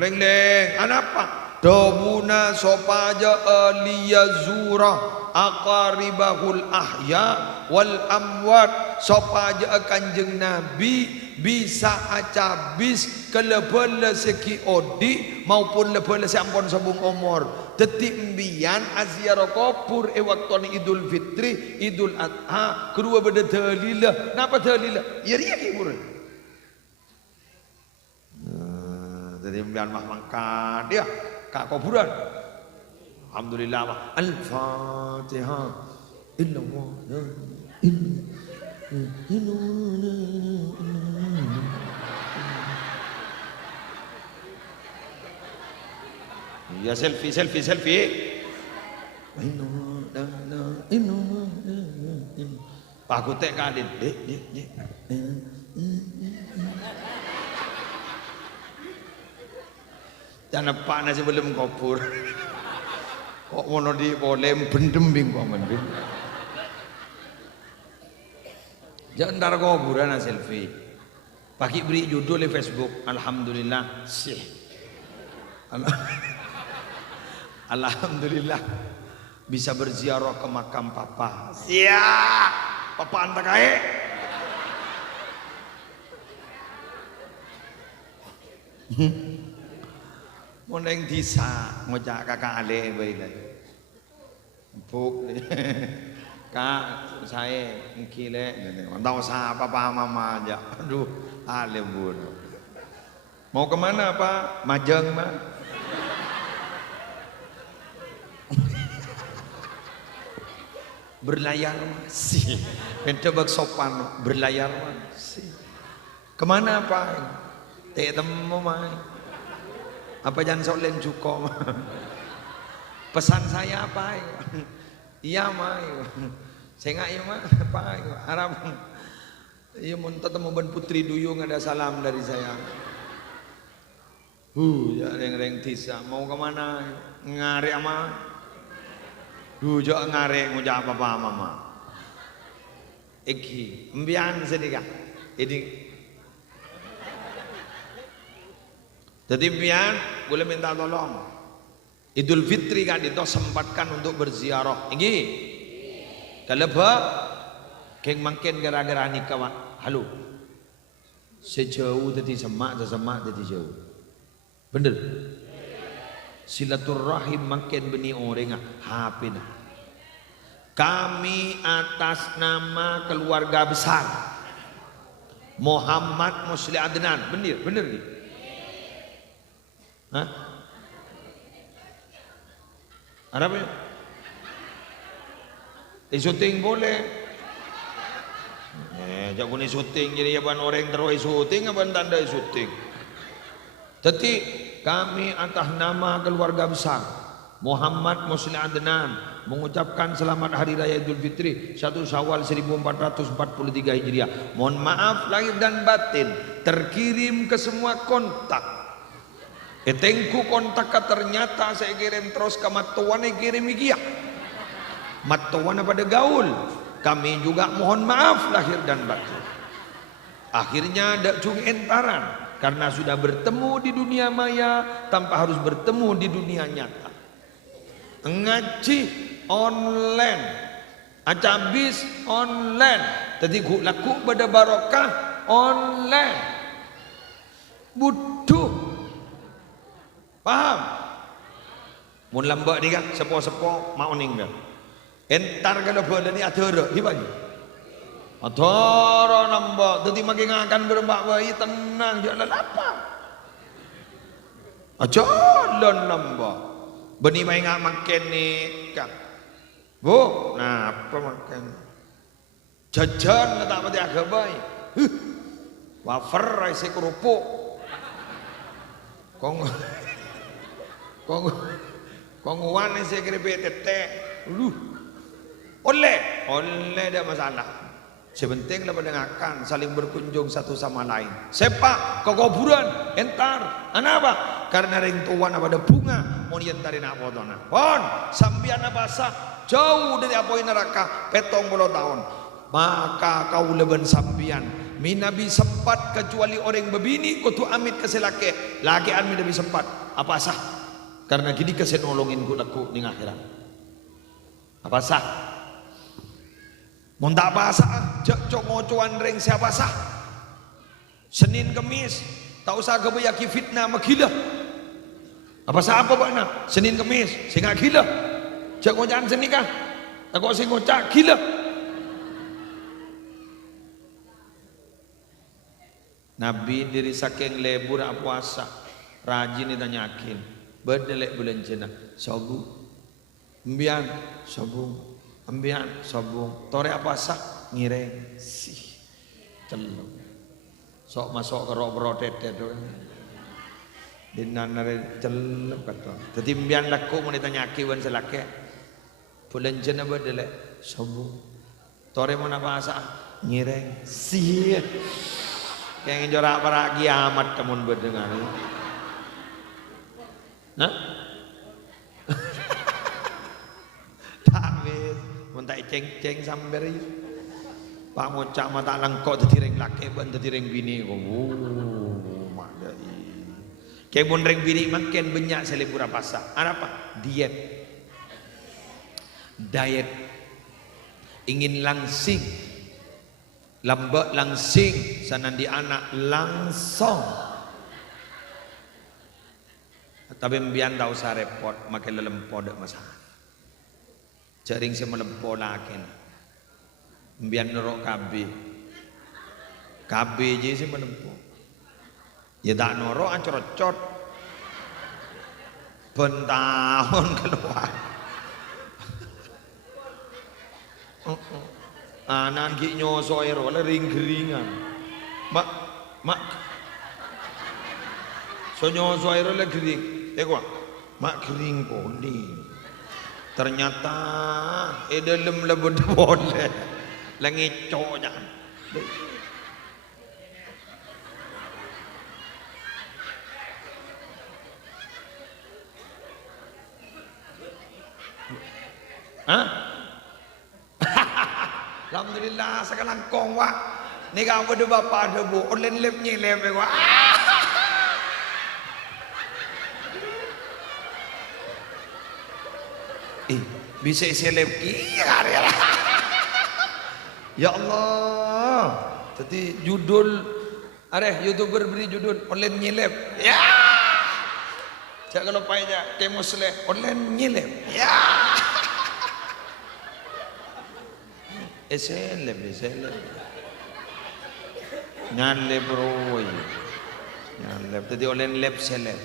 Leng-leng, apa? Domuna sopaja liyazura aqaribahul ahya wal amwat, sopaja Kanjeng Nabi bisa acabis ke lebel seki odi maupun lebel sampun sabung umur. Detik mbian aziarah kubur waktu Idul Fitri Idul Adha kedua beda dalil. Napa dalil? Ya dia kubur. Jadi mbian mah mangkat dia kak kuburan. Alhamdulillah mah Al-Fatihah. Illallah ya selfie. Aku tek kadin. Jangan pak nasi belum kubur. Kok mono di boleh bendem bingkong mending. Jangan dar kuburan selfie. Pakai beri judul di Facebook. Alhamdulillah sih. Alhamdulillah bisa berziarah ke makam papa. Siap. Papa anta kae. Mau neng disa ngocak kakak ale baiklah. Buk, kak saya ngkile, tahu siapa papa mama aja. Aduh, ale bun. Mau kemana pak? Majeng mah. Berlayar masih. Pentebak sopan berlayar masih. Kemana pak? Teh temu mah. Apa jangan solen cukup. Pesan saya apa? Iya mah. Saya nggak iya mah apa? Arab. Iya muntah temu ben putri duyung ada salam dari saya. Ya reng tisa mau kemana? Ngarek ama. Jo ngarek ngucap apa mama. Eki mbian sedikah. Ini jadi pian boleh minta tolong Idul Fitri kan itu sempatkan untuk berziarah ini kalau keng makin gara-gara nikah halo sejauh tadi semak tadi jauh bener silaturahim makin benih orang HP kami atas nama keluarga besar Muhammad Musli Adnan bener nih. Hah? Arab ya? Syuting boleh. Jago ni syuting jadi yaban orang terus syuting apa tanda syuting. Jadi kami atas nama keluarga besar Muhammad Musli Adnan mengucapkan selamat hari raya Idul Fitri 1 Syawal 1443 Hijriah. Mohon maaf lahir dan batin terkirim ke semua kontak. Etengku kontak ternyata saya kirim terus ke matuan kirim ikia. Matuan pada gaul. Kami juga mohon maaf lahir dan batin. Akhirnya ada cung entaran. karena sudah bertemu di dunia maya tanpa harus bertemu di dunia nyata. Ngaji online, acabis online, tadi laku pada barokah online. Butuh paham? Mun lambak ni kan sepo-sepo mau ninggal. Entar kada bola ni adoro di pagi. Adoro nambak, tadi makin akan berbak bayi tenang jalan apa? Jalan nambak. Beni main ngak makan ni kan. Bu, nah apa makan? Jajan tak pati agak baik. Wafer isi kerupuk. Konguan isi keripik tetek. Oleh dah masalah. Sebenting lah mendengarkan saling berkunjung satu sama lain. Sepak ke kuburan entar. Kenapa? Karena ring tuan ada bunga mau dientarin apa tuan? Pon sambian apa sah jauh dari apa neraka petong puluh tahun. Maka kau leben sambian minabi sempat kecuali orang bebini kutu amit keselake laki an minabi sempat apa sah? Karena gini kesenolongin ku laku ning akhirat. Apa sah? Mun tak basah, cok ngocoan ring siapa sah? Senin Kemis, tak usah kebayaki fitnah magila. Apa sah apa bakna? Senin Kemis, sehingga gila. Cok ngocoan seni kah? Aku sing ngocak gila. Nabi diri saking lebur puasa, rajin ditanyakin, berdelek bulan jenah, sabu, embian, sabu. Ambian sobong tore apa sah ngireng sih celok sok masuk ke rok tetet dinanare celok kata dadi ambian laku mun ditanyaki wan selake bulan jena bedelek sobong tore mun apa sah ngireng sih kayak ngejorak para kiamat temun berdengar nah tak ceng-ceng sambil Pak Mocak mata langkok dadi ring laki ban dadi ring bini madai kayak mun ring bini makin banyak selebur apa sah apa diet ingin langsing lambak langsing sanandi anak langsung tapi mbian tak usah repot makin lelempo dak masalah jaring si melempo lakin mbian nerok KB je si melempo ya tak norok acor-acor bentahun keluar anan ki nyoso ero ring geringan mak so nyoso ero le gering mak gering poni ternyata dalam lebut boleh langit coknya alhamdulillah sekarang kong wak ni kau ada bapa ada bu online lep nyelep wak bisa seleb kira ya Allah jadi judul YouTuber beri judul online nyeleb ya cak kalau payah kayak muslim online nyeleb ya seleb nyaleb bro nyaleb jadi online leb seleb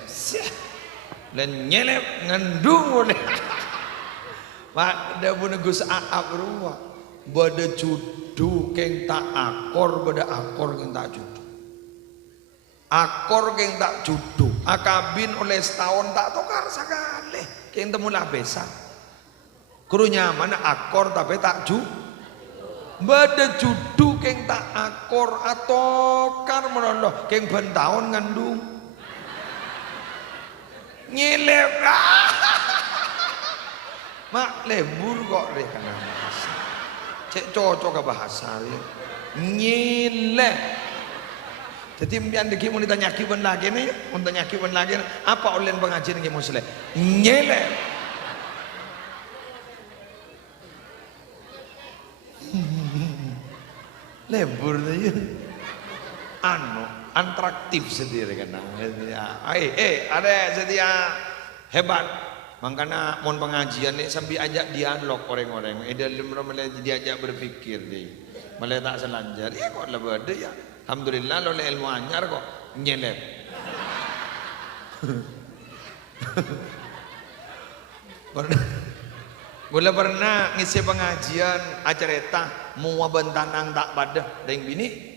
online nyeleb ngandung oleh Mak dah pun gus aap ruah, bada judu keng tak akor, bada akor keng tak judu, akor keng tak judu, akabin oleh setahun tak tukar sekali, keng temulah besa, kerunya mana akor tapi tak judu, bada judu keng tak akor atau kar merondo keng bentahun ngandung, nyelep. Mak lebur kok deh karena bahasa cek cocok ke bahasa nyileh Jadi mbian deki mun ditanyaki ben lagi nih, mun tanyaki ben lagi apa online pengajian ki muslim? Nyelep. Lembur tuh ya. Anu atraktif sendiri kan. Ada sedia hebat. Makanya mon pengajian nih sambil ajak dialog orang-orang. Dalam diajak berpikir deh. Malah tak selanjar. Ya kok lebih ada ya. Alhamdulillah oleh ilmu anyar kok nyelep. Pernah ngisi pengajian acara eta mua bentanang tak pada deng bini.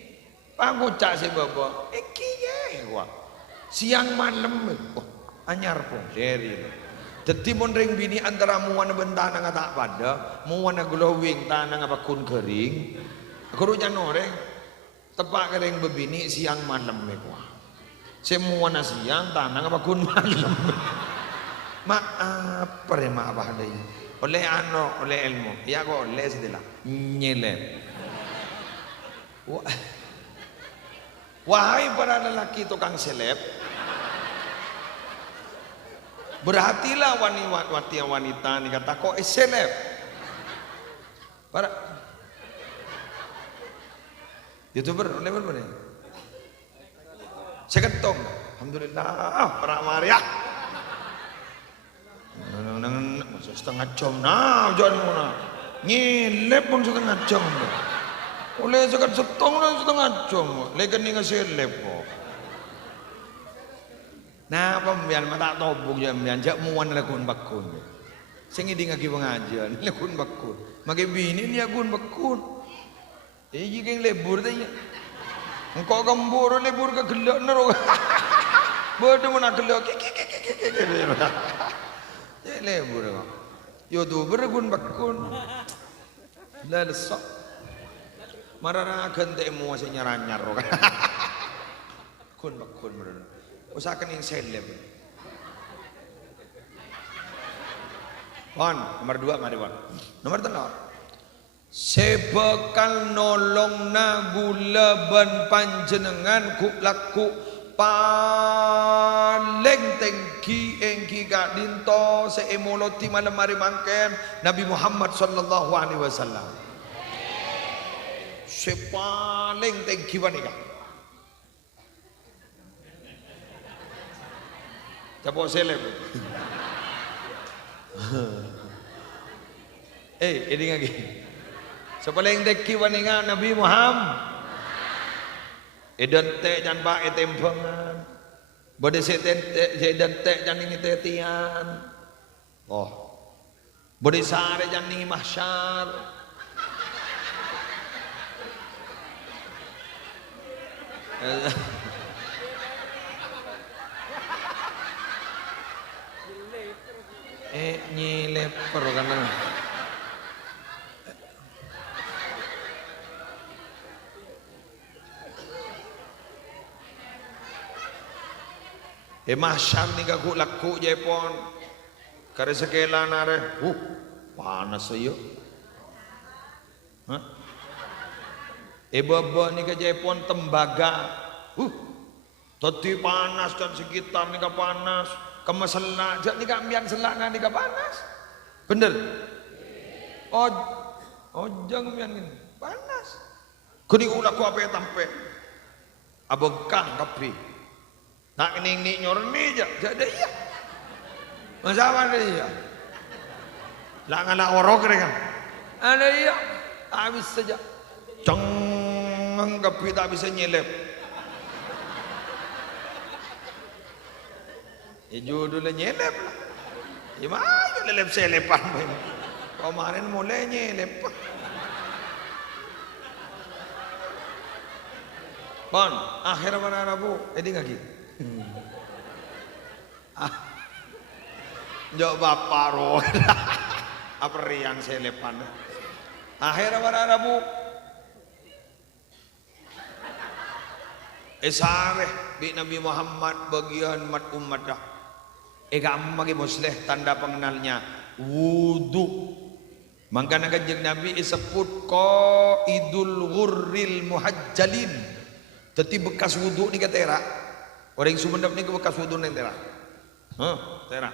Pangucak si bapa. Iki ye gua. Siang malam anyar pun seri. Jadi mun ring bini antara mua bentanang tak pada, mua glowing tanang apa kun kering. Gurunya noreng tepak kering bebini siang malam mekwa. Semua siang tanang apa kun malam. Maaf perema apa ada oleh oleh ilmu. Ya kok oleh setelah nyelep. Wahai para lelaki tukang seleb, berhatilah wanita nih kata kok seleb. Para YouTuber oleh berapa nih? Seketong. Alhamdulillah para Maria. Setengah jam nah jangan mana. Nyelep pun setengah jam. Oleh sekat setong dan setengah jam. Lagi ni ngeselep kok. Nah pembian mata tobung jam bian jak muan lakun bakun. Sengi di ngaki pengajian lakun bakun. Maki bini dia kun bakun. Iki keng lebur tanya. Engkau gembur lebur ke gelak nero. Bodoh mana gelak. Lebur kok. YouTuber kun bakun. Lah desok. Marana gante emu masih nyaranyar kan. Kun bakun bener. Usahakan yang seleb. Pon, nomor 2 mari pon. Nomor 3. Sebekal nolong na gula ban panjenengan ku laku paling tengki engki gak dinto seemoloti malam hari mangken Nabi Muhammad sallallahu alaihi wasallam. Sepaling tengki wanika. Capo seleb. Ini lagi. Sepaling tengki wanika Nabi Muhammad. Edan tek jan ba etempengan. Bode seten edan tek jan ini tetian. Oh. Bode sare jan ini mahsyar. Nyelep perlu kan. Mahsyar ni kaku laku Jepon. Kare sekela nare. Panas ayo. Baba ni ke Jepon tembaga. Tadi panas dan sekitar ni ke panas. Kemeselak. Jak ni kambian selak ni ke panas. Bener. Ojang mian ni panas. Kuni ulah ku apa yang tampe. Abengkang kapi. Nak ning nyorni aja, jadi iya. Masalah ada iya. Lah ngala orok kan. Ada iya. Habis saja. Ceng kapi tak bisa nyelep. Judulnya nyelep lah. Gimana nyelep selepan ini. Kemarin mulai nyelep. Bon, akhir mana Rabu? Ini lagi. Jok bapak roh. Apa riang selepan. Akhir mana Rabu? Esareh di Nabi Muhammad bagian umat dah. Kamu bagi muslim tanda pengenalnya wudu. Maka kanjeng Nabi disebut qaidul ghurril muhajjalin. Teti bekas wudhu ni ketera. Orang Sumenep ni bekas wudhu ni tera. Tera.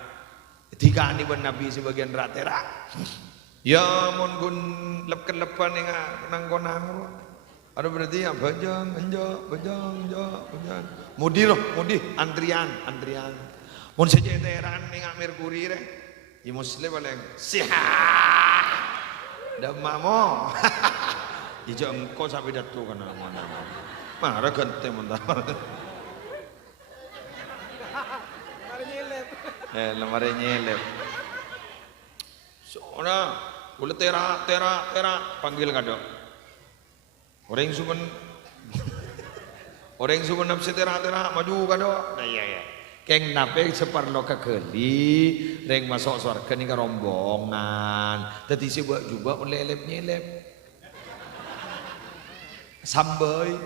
Tiga ni ben Nabi sebagian rak tera. Ya mon gun lep-lepan ni nang konang. Ada berarti ya bajang, bajang. Mudi antrian. Mon saja teran ni Merkuri re. Di Muslim paling sihat. Damamo. Ijo engko sampai datu kana mana. Marah gante mentah. Lemari nyelep. Soalnya, boleh tera panggil kado. Orang Sumen nafsi tera maju kado. Nah iya. Keng nape separlo kekeli, reng masuk surga ni rombongan. Tadi si buat juga melelep nyelep. Sambai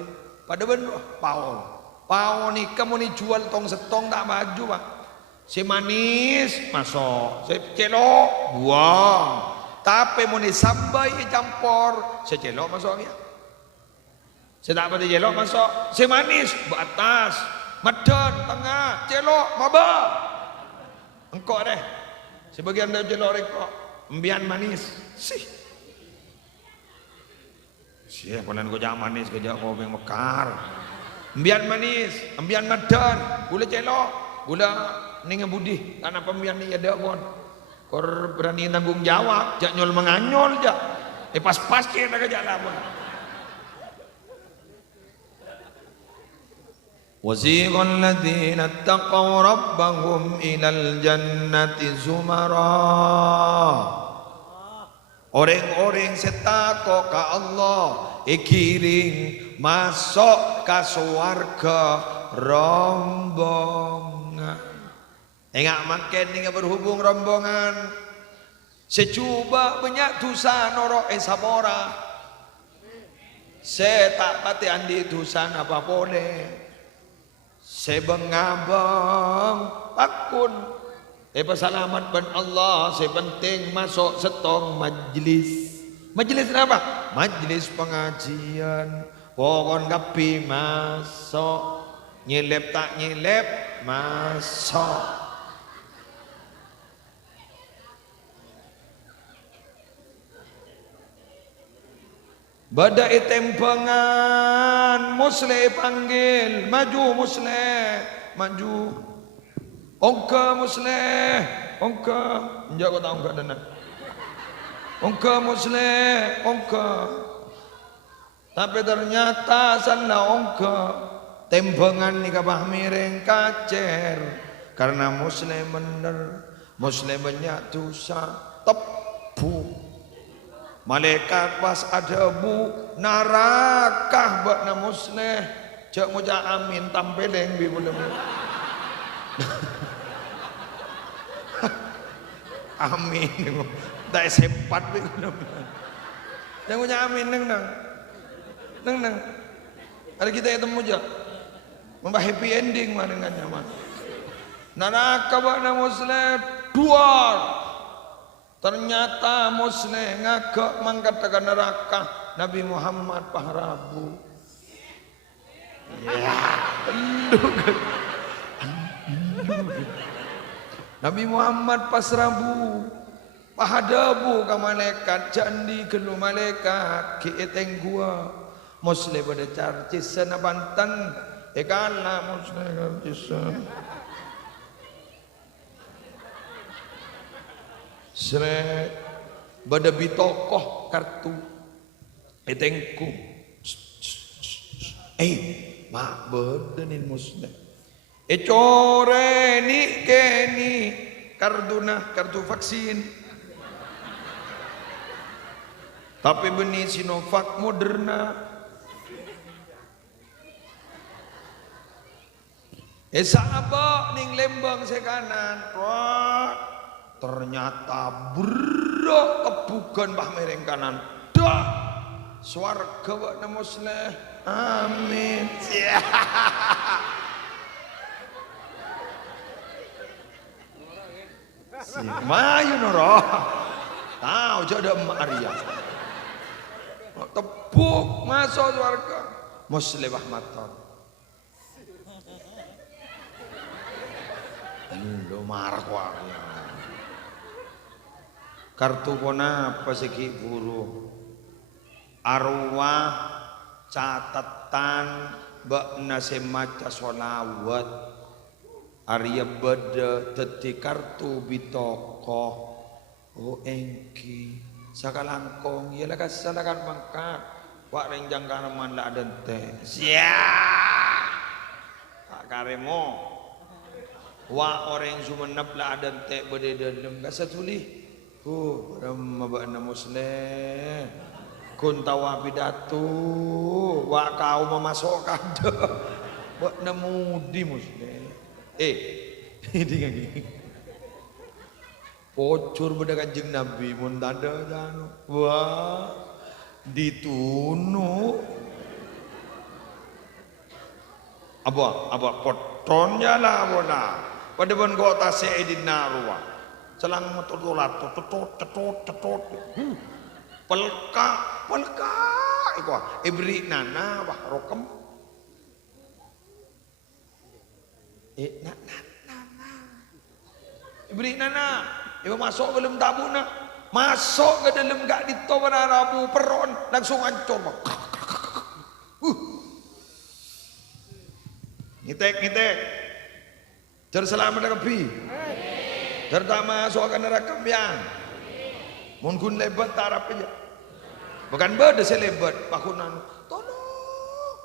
pada bener pao ni kamu ni jual tong setong tak baju pak si manis masuk si celok buang tapi mau ni sambai campur si celok masuk ya si tak pada celok masuk si manis atas madan tengah celok maba engkau deh sebagian dari celok rekok embian manis sih siapa nan ko jak manis ko jak kopi mekar. Embian manis, embian madan, gula celok, gula ninge budi karena pembian ni ada kon. Kor berani tanggung jawab, jak nyol menganyol jak. Pas-pas ke tak jak lah pun. Wasiqal ladzina taqaw rabbahum ilal jannati zumara. Orang-orang setako ka Allah ikiring masuk ke swarga rombongan. Enggak makin ni berhubung rombongan. Secuba banyak dosa norok sabora. Se tak pati andi dosa apa boleh. Se bengabang pakun. Pasalamat ban Allah sepenting masuk setong majlis. Majlis apa? Majlis pengajian. Pokon kapi masuk. Nyelep tak nyelep masuk. Badai tempengan musle panggil maju musle maju. Ongka musleh, ongka, enjak kau tahu enggak dana. Ongka musleh, ongka. Tapi ternyata sana ongka tempengan ni kabah miring kacer karena muslim bener, muslim banyak dosa tepu. Malaikat pas ada bu narakah buat na muslim. Cak muja amin tampeleng bi belum. Amin, tak sempat begitu. Jangan punya amin neng. Ada kita ketemu aja, membah happy ending mah dengan nyaman. Neraka bana muslim dua. Ternyata muslim ngagak mengatakan neraka Nabi Muhammad pahrabu. Ya, Nabi Muhammad pasrabu pahadabu ka malaikat jandi kelu malaikat ki eteng gua muslim pada carcis sana bantan ekala muslim carcis sre bada bitokoh kartu etengku mak bedenin muslim core ni keni kartu vaksin tapi benih Sinovac Moderna sahabat ning Lembang sekanan ternyata berak kebukan bah mereng kanan dah swarga wa muslim amin Mayu noro, tahu jodoh Maria, tepuk masuk surga, Muslim Ahmadton. Lu marah wae. Kartu kona pasiki buru. Arwah catatan bakna semaca solawat. Arya beda teti kartu bitoko. Oh engki sakalangkong ialah kasalakan mangkat. Wak renjang karaman la dente. Siap. Tak karemo. Wak orang Sumenep la dente bede dalam gasa tuli. Ramah bakna muslim. Kun tawa pidato. Wak kau memasukkan dah. Bakna mudi muslim. Ini lagi. Pocur pada Kanjeng Nabi mun tanda janu. Wah, ditunu. Apa potonnya lah bona. Pada ban kota Sayyidin Narwa. Selang motolat tetot. Pelka iku ibri nana wah rokem. Ibri nana, ibu masuk ke dalam tabu nak, masuk ke dalam gak ditoban Arabu peron langsung hancur. Ngitek, terselamat kepi, terutama soal neraka yang, mungkin lebat tarap aja, bukan beda selebat, pakunan, tolong,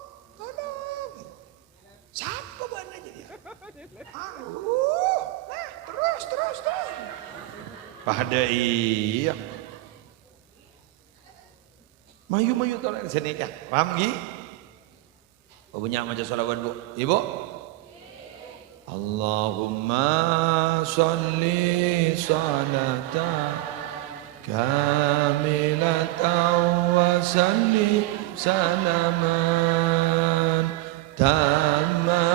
siapa bahan aja dia, terus. Pada iya. Mayu tolong sini ya. Paham gi? Punya macam salawat bu. Ibu? Allahumma sholli salatan kamilatan wa salli salaman tamma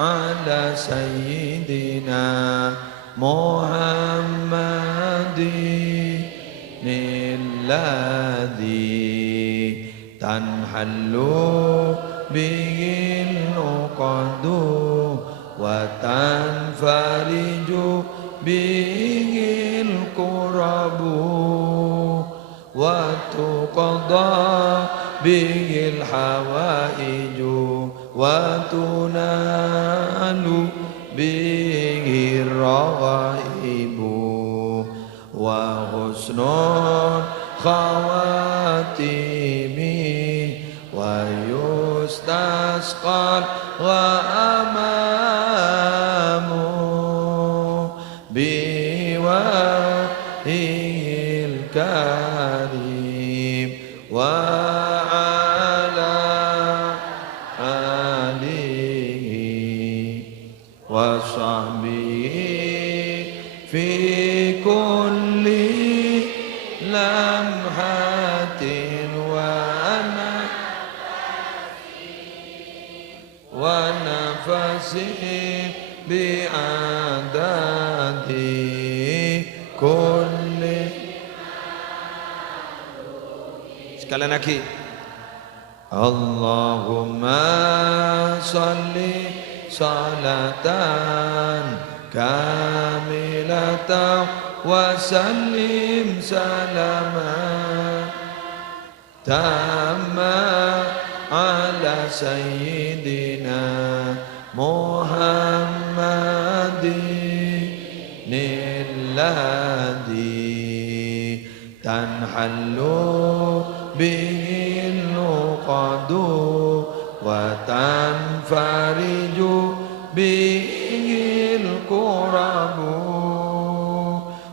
ala sayyidina Muhammadin alladhi tanhallu bihil uqadu wa tanfariju bihil kurabu wa tuqadha bihil hawaiju wa tunalu bihir raghaibu wa husnul khawatimi wa yustasqal ghamamu biwahil karim wa wa sahbihi fi kulli lamhatin wa nafasin bi'adadi kulli. Sekalian lagi. Allahumma salli salatan kamilatan wa sallim salaman tamma ala sayyidina Muhammadin alladhi tanhallu bihil uqadu wa tanfariju bihil kurabu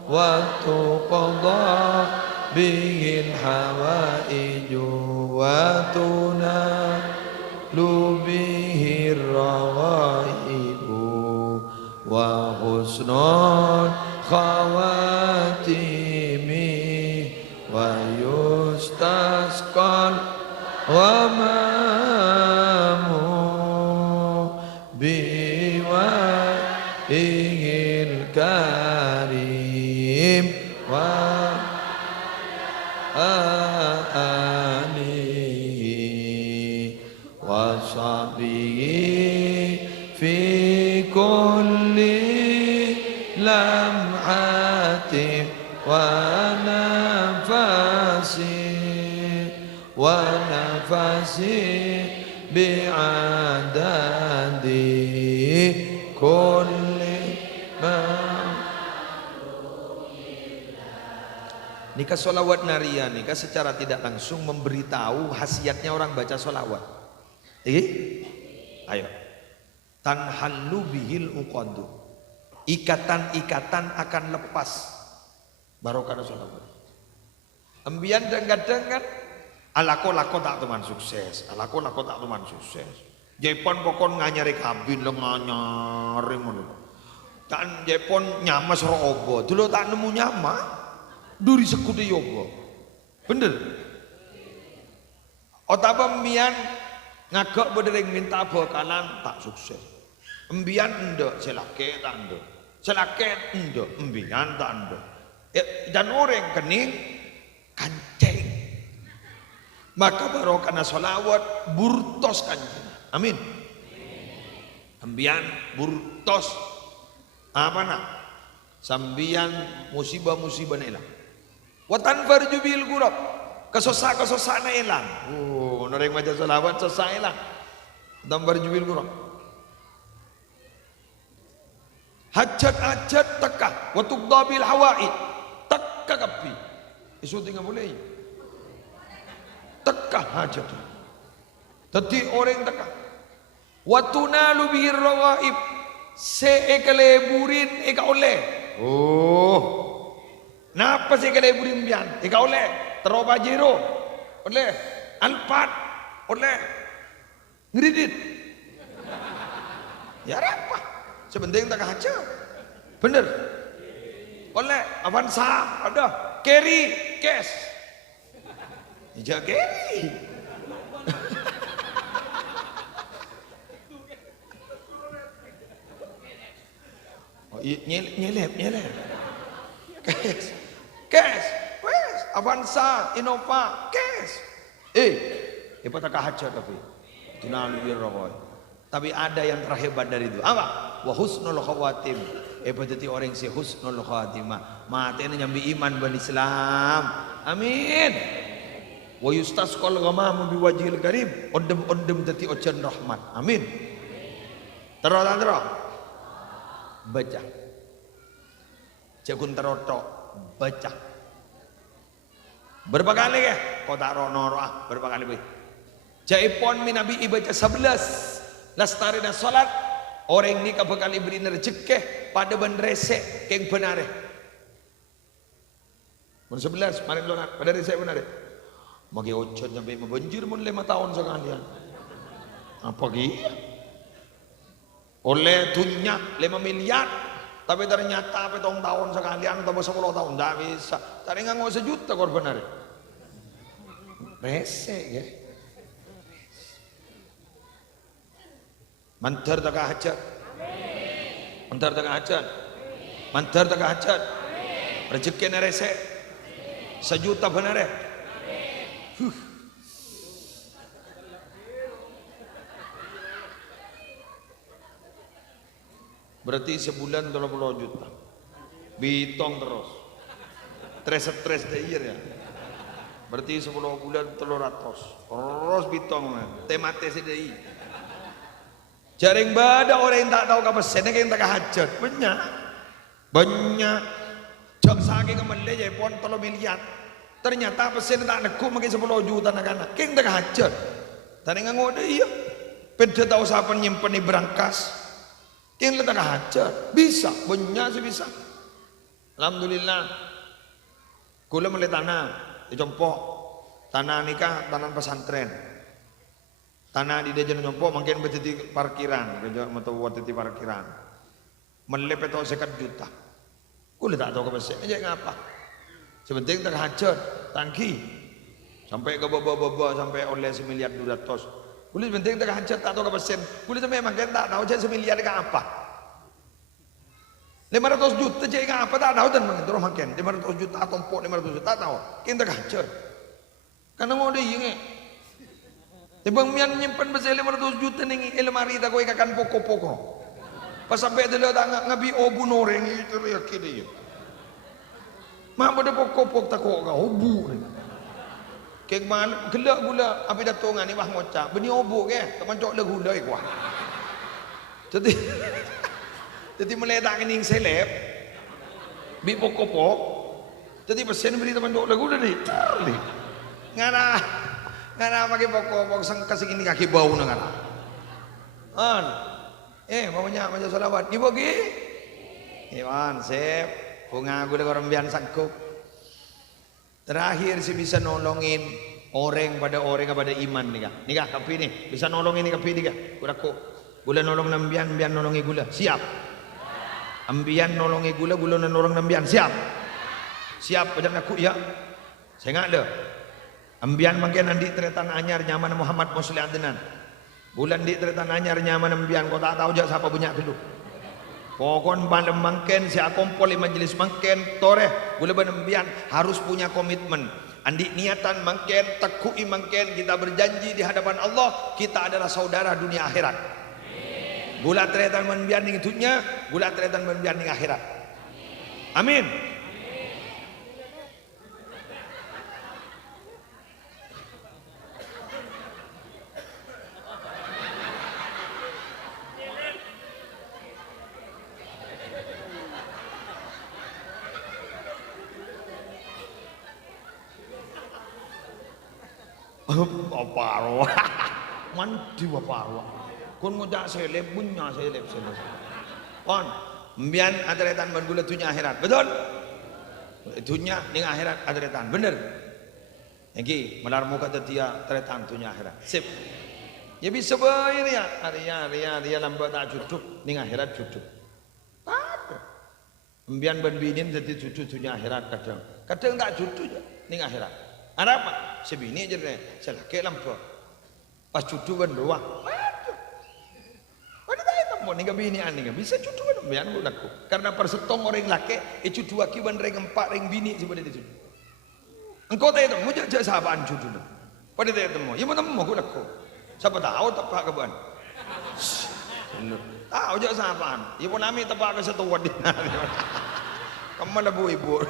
wa tuqadha bihil hawaiju wa tunalu bihir raghaibu wa husnul khawatimi wa yustasqal ghamamu biwahil karim wa alihi bihi fi kulli lam'ati wa nafasi bi'adadi kulli nikah solawat naria nikah secara tidak langsung memberitahu khasiatnya orang baca solawat. Ayo. Tanhallu bihil uqadu. Ikatan-ikatan akan lepas barokah solawat. Ambian kadang-kadang kan alako-lako tak teman sukses. Alako-lako tak teman sukses. Jepon pokon nganyari kabin lo nganyari ngono. Kan Jepon nyamas ro obo. Dulu tak nemu nyama. Duri sekude yoga. Bener. Otapa mbian ngagak bedereng minta bakalan tak sukses. Mbian ndok selake tak ndok. Selake ndok mbian tak ndok. Dan orang kening kancing. Maka barokana solawat burtos kancing. Amin. Mbian burtos apa nak? Sambian musibah-musibah hilang. Watan farju bil gurab, kesosak-kesosak hilang. Orang baca selawat sesak hilang. Watan farju bil gurab. Hajat-hajat teka, watukda bil hawaid teka kapi. Isu tinggal boleh. Teka hajat. Tadi orang teka. Watunalu bihir rawaib, seekaleburin eka oleh. Napa sih kalau ibu rimbian? Ika oleh teroba jero, oleh alpat, oleh ngeridit. Ya apa? Sebenting tak haja. Bener. Oleh Avanza ada, carry cash. Ija carry. Oh, nyelep. Cash, wes, Avanza, Innova, cash. Apa tak hajar tapi tunalu birroy. Tapi ada yang terhebat dari itu. Apa? Wa husnul khawatim. Jadi orang si husnul khawatimah. Matanya nyambi iman bal Islam. Amin. Wa yustasqal ghamamu biwajhil karim. Ondem dadi ojan rahmat. Amin. Terus. Baca. Jagun terotok baca. Berapa kali ya? Kau tak rono berapa kali be? Jaipon minabi ibaca 11 lastarina salat orang ni kabakal ibri rezeki pada ben resek keng benare. Mun 11 mari lonat pada resek benare. Magi ojon sampai membanjir mun 5 tahun sekalian. Apa ki? Oleh dunia 5 miliar. Tapi ternyata petong tahun sekalian atau 10 tahun tidak bisa. Tadi nggak sejuta korban hari. Resek ya. Mantar tak hajat. Mantar tak hajat. Mantar tak hajat. Rezeki resek. Sejuta benar ya. Berarti sebulan 30 juta. Bitong terus. Stres dair ya. Berarti 10 bulan 300. Terus bitong. Temate sedai. Jaring bada orang yang tak tahu kapesen yang tak hajat. Banyak. Jak saking kemele Jepon 3 miliar. Ternyata pesen tak neku makin 10 juta anak-anak. Keng tak hajat. Tadi ngode iya. Pede tahu siapa nyimpen di berangkas. Yang letak hajar bisa, banyak sih bisa. Alhamdulillah. Kula mulai tanah, dicompok. Tanah nikah, tanah pesantren. Tanah di Dejan Jompo makin berarti parkiran, kerja atau buat di parkiran. Melepet atau 1 juta. Kula tak tahu kepesen aja ngapa. Sebenting tak hajar, tangki. Sampai ke baba-baba sampai oleh 1 miliar 200. Kulit penting tak hancur tak tahu kepesen. Kulit sampai makan tak tahu jadi 1 miliar ke apa. 500 juta jadi ke apa tak tahu dan mengenai makan 500 juta tompok 500 juta tak tahu. Kita hancur. Karena mau dia ingat. Bang mian nyimpen besar 500 juta ning lemari tak kau ikan pokok-pokok. Pas sampai dia tak ngabi obu noreng itu ya kiri. Mak pada pokok-pokok tak kau obu. Kek mal gelak gula api datungan ni wah ngocak. Beni obu ke? Teman cok le gula ik wah. Jadi mulai tak kening seleb. Bi pokok-pokok. Jadi pesen beri teman cok le gula ni. Ngana pakai pokok-pokok kasih ini kaki bau ngana. Maunya macam salawat. Ibu gi. Iwan sep. Bunga aku dah orang bian sangkup. Terakhir si bisa nolongin orang pada iman ni kah? Ni kah kapi ni bisa nolongin ni kapi ni kah? Gula nolong nambian, bian nolongi gula. Siap. Ambian nolongi gula nolong nambian. Siap. Siap pada aku ya. Saya ngak le. Ambian mangken andi tretan anyar nyaman Muhammad Musli Adnan. Bulan di tretan anyar nyaman ambian kau tak tahu je siapa punya dulu. Pokon malam mangken si akompol di majelis mangken toreh gula benembian harus punya komitmen. Andi niatan mangken tekui mangken kita berjanji di hadapan Allah kita adalah saudara dunia akhirat. Gula tretan menbian ning dunia, gula tretan menbian ning akhirat. Amin. Apa mandi apa kon ngodak seleb punya seleb kon mbian atretan bergula dunia akhirat betul dunia ning akhirat atretan bener iki melar muka tetia atretan dunia akhirat sip ya bisa bae ya Arya lambat tak cucuk ning akhirat cucuk mbian ben binin dadi cucu dunia akhirat kadang tak cucu ning akhirat. Ada apa? Sebini je deh. Selake lampu. Pas cucu kan doa. Mana dah itu mau ni bini ani bisa cucu kan biar aku. Karena persetong orang laki, cucu aki ban ring 4 ring bini sebenarnya itu. Engkau tahu itu, mau jadi sahabat cucu tu. Pada tahu itu mau, ya mana mau aku. Siapa tahu tepak keban. Tahu je sahabat. Ibu nami tepak ke satu wadin. Kamu lah ibu.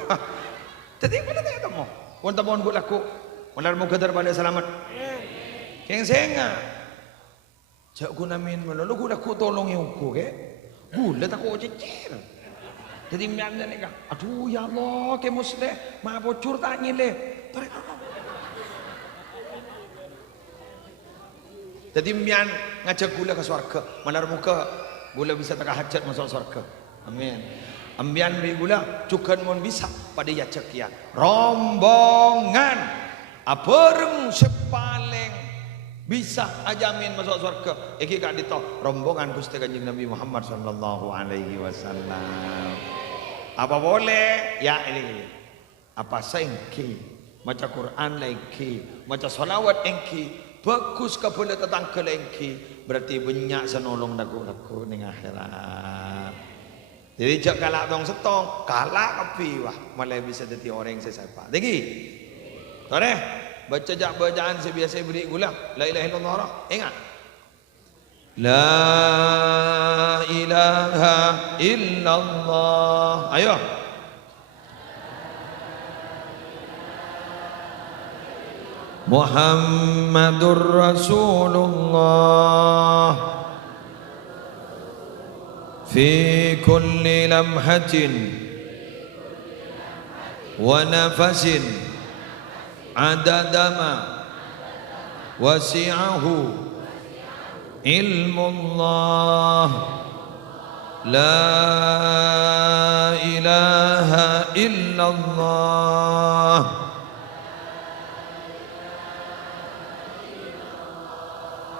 Jadi pada tahu itu mau. Wanta mohon buat aku, malar mau kedar pada selamat. Keng senga, cak guna min mana, lu guna aku tolong yang aku ke, gula tak aku cecer. Jadi mian ni kan, aduh ya Allah, ke musle, ma bocor tak nyile. Jadi mian ngajak gula ke surga, malar muka gula bisa tak hajat masuk surga. Amin. Ambian beri gula cukan mon bisa pada ya cekian rombongan apereng sepaling bisa ajamin masuk surga iki kak dito rombongan Gusti Kanjeng Nabi Muhammad sallallahu alaihi wasallam apa boleh ya ini apa sengki maca Quran lagi maca salawat engki bagus ka boleh tetangga lagi berarti banyak senolong lagu-lagu ning akhirat. Jadi jak kalak tong setong, kalak kapi wah malah bisa jadi orang yang sesapa. Lagi, tore baca jak bacaan sebiasa beri gula, la ilaha illallah. Ingat, la ilaha illallah. Ayo. Muhammadur Rasulullah. في كل لمحة ونفس عدد ما وسعه علم الله لا إله إلا الله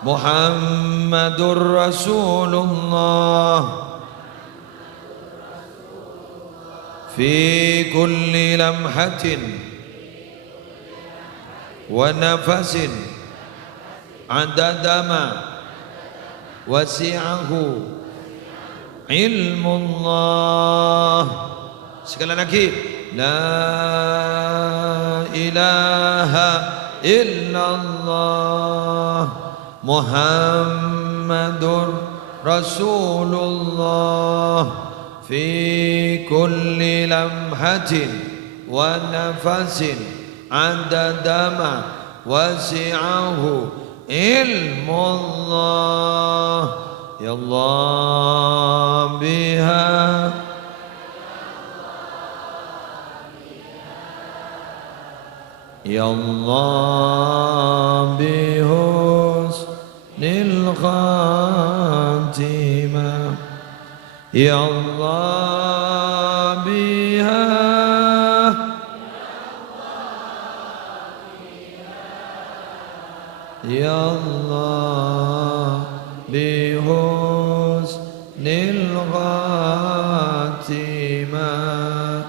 محمد رسول الله في كل لمحة ونفس عدد ما وسعه علم الله. Sekali lagi, la ilaha illallah Muhammadur Rasulullah fi kulli lamhatin wa nafasin adadama wasi'ahu ilmullah ya Allah biha ya Allah bihusnil khatimah ya Allah biha ya Allah bihusnil khatimah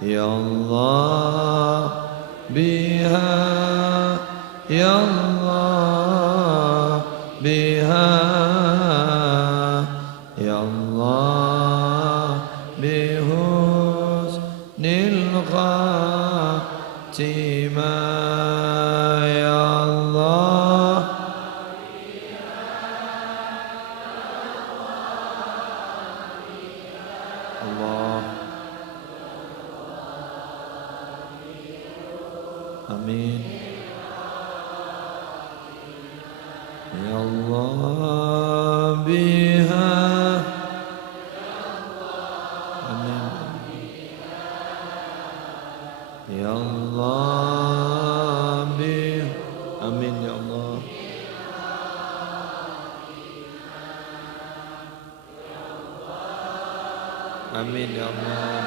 ya Allah biha ya Allah biha ya Allah bihusnil khatimah ya Allah Allah amin ya Allah biha amin ya Allah biha amin ya Allah amin ya Allah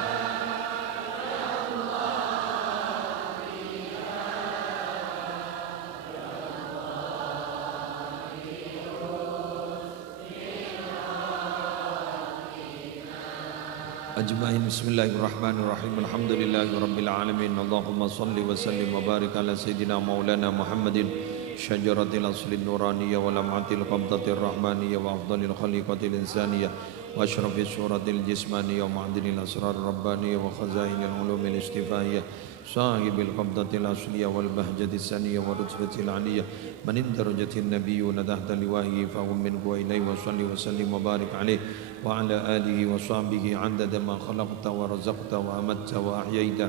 أجمعين بسم الله الرحمن الرحيم الحمد لله رب العالمين اللهم صل وسلم وبارك على سيدنا مولانا محمد شجرة الأصل النورانية ولمعة القبضة الرحمانية وأفضل الخليقة الإنسانية وأشرف الصورة الجسمانية ومعدن الأسرار الربانية وخزائن العلوم الاستفائية صاحب القبضة الأصلية والبهجة السنية والرتبة العلية من اندرجت النبيون تحت لوائه فهم منه وإليه وصل وسلم وبارك عليه وعلى آله وصحبه عدد ما خلقت ورزقت وأمت وأحييت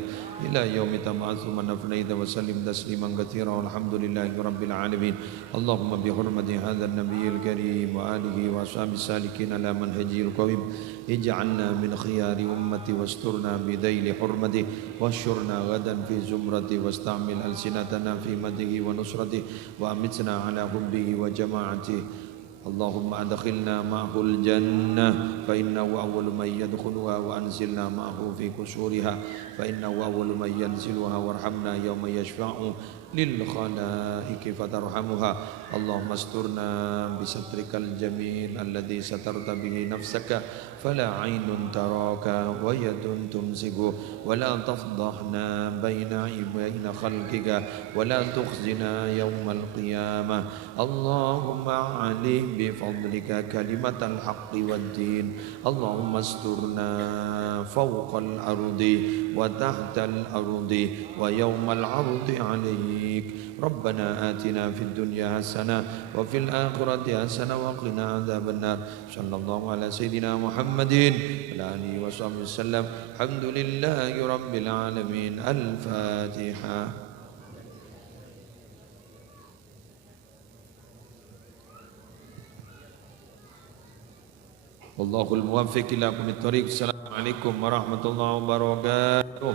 إلى يوم تبعث من أفنيت وسلم تسليما كثيرا والحمد لله رب العالمين اللهم بحرمة هذا النبي الكريم وآله وأصحابه السالكين على منهجه القويم اجعلنا من خيار أمتي واسترنا بذيل حرمته واشرنا غدا في زمرته واستعمل ألسنتنا في مده ونصرته وأمتنا على حبه وجماعته اللهم أدخلنا معه الجنة فإنه أول من يدخلها وأنزلنا معه في قصورها فإنه أول من ينزلها وارحمنا يوم يشفع للخلائق فترحمها اللهم استرنا بسترك الجميل الذي سترت به نفسك فلا عين تراك ويد تمسك ولا تفضحنا بين خلقك ولا تخزنا يوم القيامة اللهم علي بفضلك كلمة الحق والدين اللهم استرنا فوق الأرض وتحت الأرض ويوم العرض عليك ربنا آتنا في الدنيا حسنة وفي الآخرة حسنة وقنا عذاب النار صلى الله على سيدنا محمد وعلى آله وصحبه وسلم الحمد لله رب العالمين الفاتحة والله الموفق إلى أقوم الطريق السلام عليكم ورحمة الله وبركاته